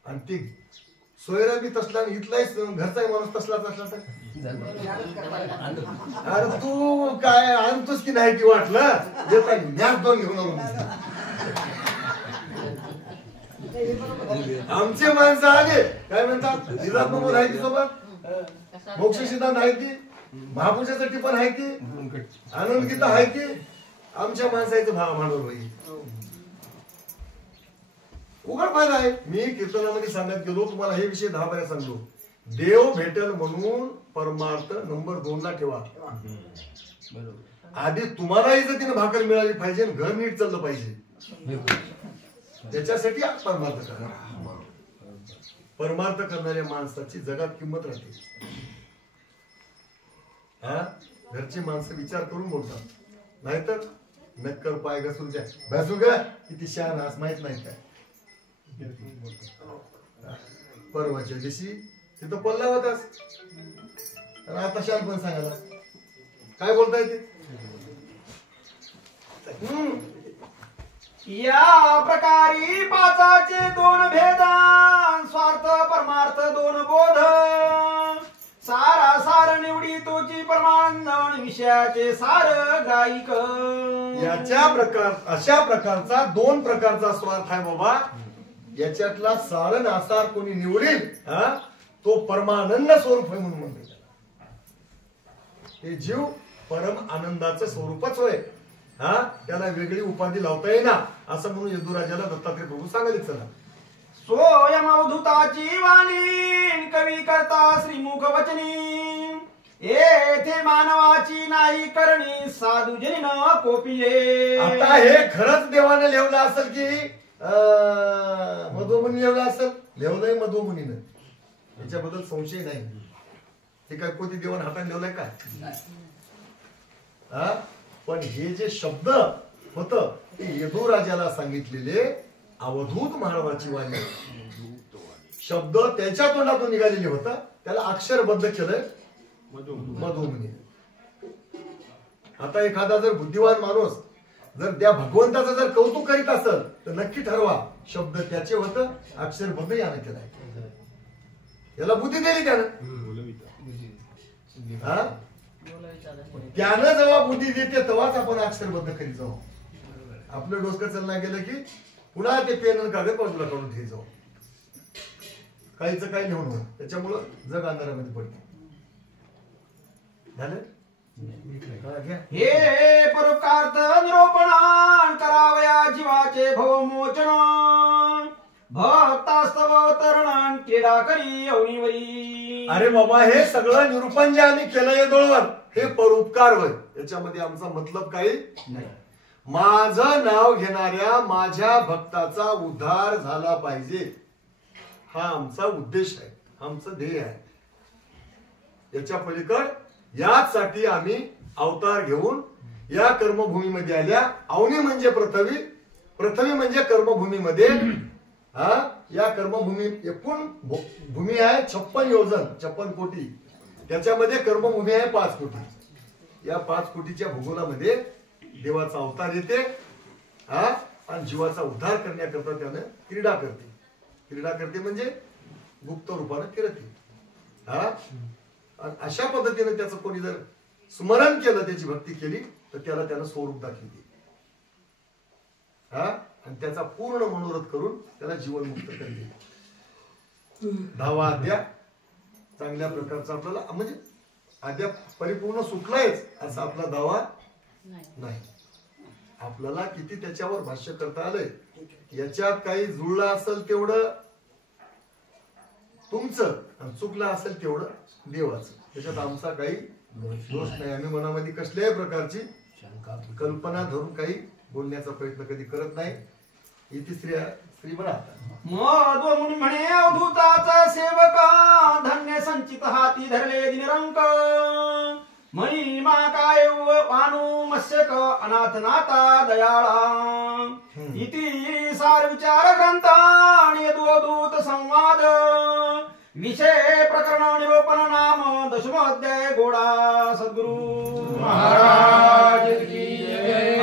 आणि ते सोयरा बी तसला आणि इथलाही घरचाही माणूस तसलाच असला तर अरे तू काय आणतोस की नाही की वाटलं देता ज्ञान दोन घेऊन आमचे माणसं आले काय म्हणतात निजात्मक आहे की सोबत, मोक्ष सिद्धांत आहे की, महापूजेसाठी पण आहे की, आनंद गीता आहे की. आमच्या माणसाचं भांडवल होईल. उघड फायदा आहे. मी कीर्तनामध्ये सांगत गेलो तुम्हाला हे विषय 10 बाऱ्या सांगलो. देव भेटल म्हणून परमार्थ नंबर 2 ला ठेवा. आधी तुम्हाला इज्जतीने भाकर मिळाली पाहिजे, घर नीट चाललं पाहिजे. त्याच्यासाठी परमार्थ करा. परमार्थ करणाऱ्या माणसाची जगात किंमत राहते. घरची माणसं विचार करून बोलतात, नाहीतर नक्कर पाय घसू द्या बसू ग किती शान हास माहित नाही काय. परवाच्या दिवशी तिथं पल्ला होतास, आता शान पण सांगायला काय बोलता येते. या प्रकारे पाचाचे 2 भेदान, स्वार्थ परमार्थ 2 बोध, सारा सार निवडी तोची परमानंद, विषयाचे सार गायिक. अशा प्रकारचा 2 प्रकारचा स्वार्थ आहे बाबा. याच्यातला सार नासार कोणी निवडेल तो परमानंद स्वरूप आहे म्हणून म्हणते. ते जीव परम आनंदाचं स्वरूपच होय. त्याला वेगळी उपाधी लावता येणार असं म्हणून यदुराजाला दत्तात्रय प्रभू सांगायला चला. सोयम अवधूताची वाणी, कवी करता श्रीमुख वचनी, येथे मानवाची नाही करणी, साधुजनी न कोपिये. आता हे खरंच देवाने लिहलं असेल की मधुमुनी लिहलं असेल? लिहलंय मधुमुनीनं, याच्याबद्दल संशय नाही. हे काय कोणती देवाने हाताने लिहलंय काय? पण हे जे शब्द होत ते यदुराजाला सांगितलेले अवधूत महाराजाची वाणी शब्द त्याच्या तोंडातून निघालेले होता. त्याला अक्षरबद्ध केलंय मधुमुनी. आता एखादा जर बुद्धिवान माणूस जर त्या भगवंताचं जर कौतुक करीत असेल तर नक्की ठरवा शब्द त्याचे होतं, अक्षरबद्ध यानं केलाय. याला बुद्धी दिली त्यानं. त्यानं जेव्हा बुद्धी देते तेव्हाच आपण अक्षरबद्ध करीत जाऊ. आपलं डोसकं चालना गेलं की पुन्हा ते पेन कागद बाजूला काढून ठेवी जाऊ. काहीच काही लिहून होय त्याच्यामुळं जग अंधारामध्ये पडते. झालं हा, घ्या. हे परोपकारत निरोपण करावया जीवाचे भवमोचन भक्तास्तव तरुण क्रीडा करी अवनीवरी. अरे बाबा हे सगळं निरूपण जे आम्ही केलं या डोळवर हे परोपकार होय. याच्यामध्ये आमचा मतलब काही नाही. माझं नाव घेणाऱ्या माझ्या भक्ताचा उद्धार झाला पाहिजे हा आमचा उद्देश आहे, आमचं ध्येय आहे. याच्या पलीकड यासाठी आम्ही अवतार घेऊन या कर्मभूमीमध्ये आल्या. अवनी म्हणजे पृथ्वी, पृथ्वी म्हणजे कर्मभूमीमध्ये. या कर्मभूमी एकूण भूमी आहे 56 योजन 56 कोटी. त्याच्यामध्ये कर्मभूमी आहे 5 कोटी. या 5 कोटीच्या भूगोलामध्ये देवाचा अवतार येते आणि जीवाचा उद्धार करण्याकरता त्यानं क्रीडा करते. क्रीडा करते म्हणजे गुप्त रूपानं फिरते. अशा पद्धतीने त्याचं कोणी जर स्मरण केलं त्याची भक्ती केली तर त्याला त्यानं स्वरूप दाखवते आणि त्याचा पूर्ण मनोरथ करून त्याला जीवनमुक्त करते. 10वा अध्याय चांगल्या प्रकारचा आपल्याला म्हणजे अद्याप परिपूर्ण सुटलायच असा आपला दावा नाही. आपल्याला किती त्याच्यावर भाष्य करता आलंय याच्यात काही जुळलं असेल तेवढं तुमचं आणि चुकलं असेल तेवढं देवाचं. त्याच्यात आमचा काही दोष नाही. आम्ही मनामध्ये कसल्याही प्रकारची कल्पना धरून काही बोलण्याचा प्रयत्न कधी करत नाही. इथे श्री म्हणा मध्व मुनी म्हणे अवधूताचा सेवका धन्य संचित हाती धरले दिनरंक महिमा काय वानू मत्स्यक अनाथ नाथा दयाळा. इति सार विचार ग्रंथ आणि अवधूत संवाद विषय प्रकरण निरूपण नाम 10वाध्याय गोडा. सद्गुरु महाराज की जय.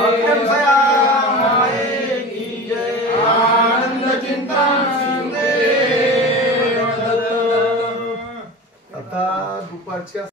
आनंद चिंतन आता दुपारच्या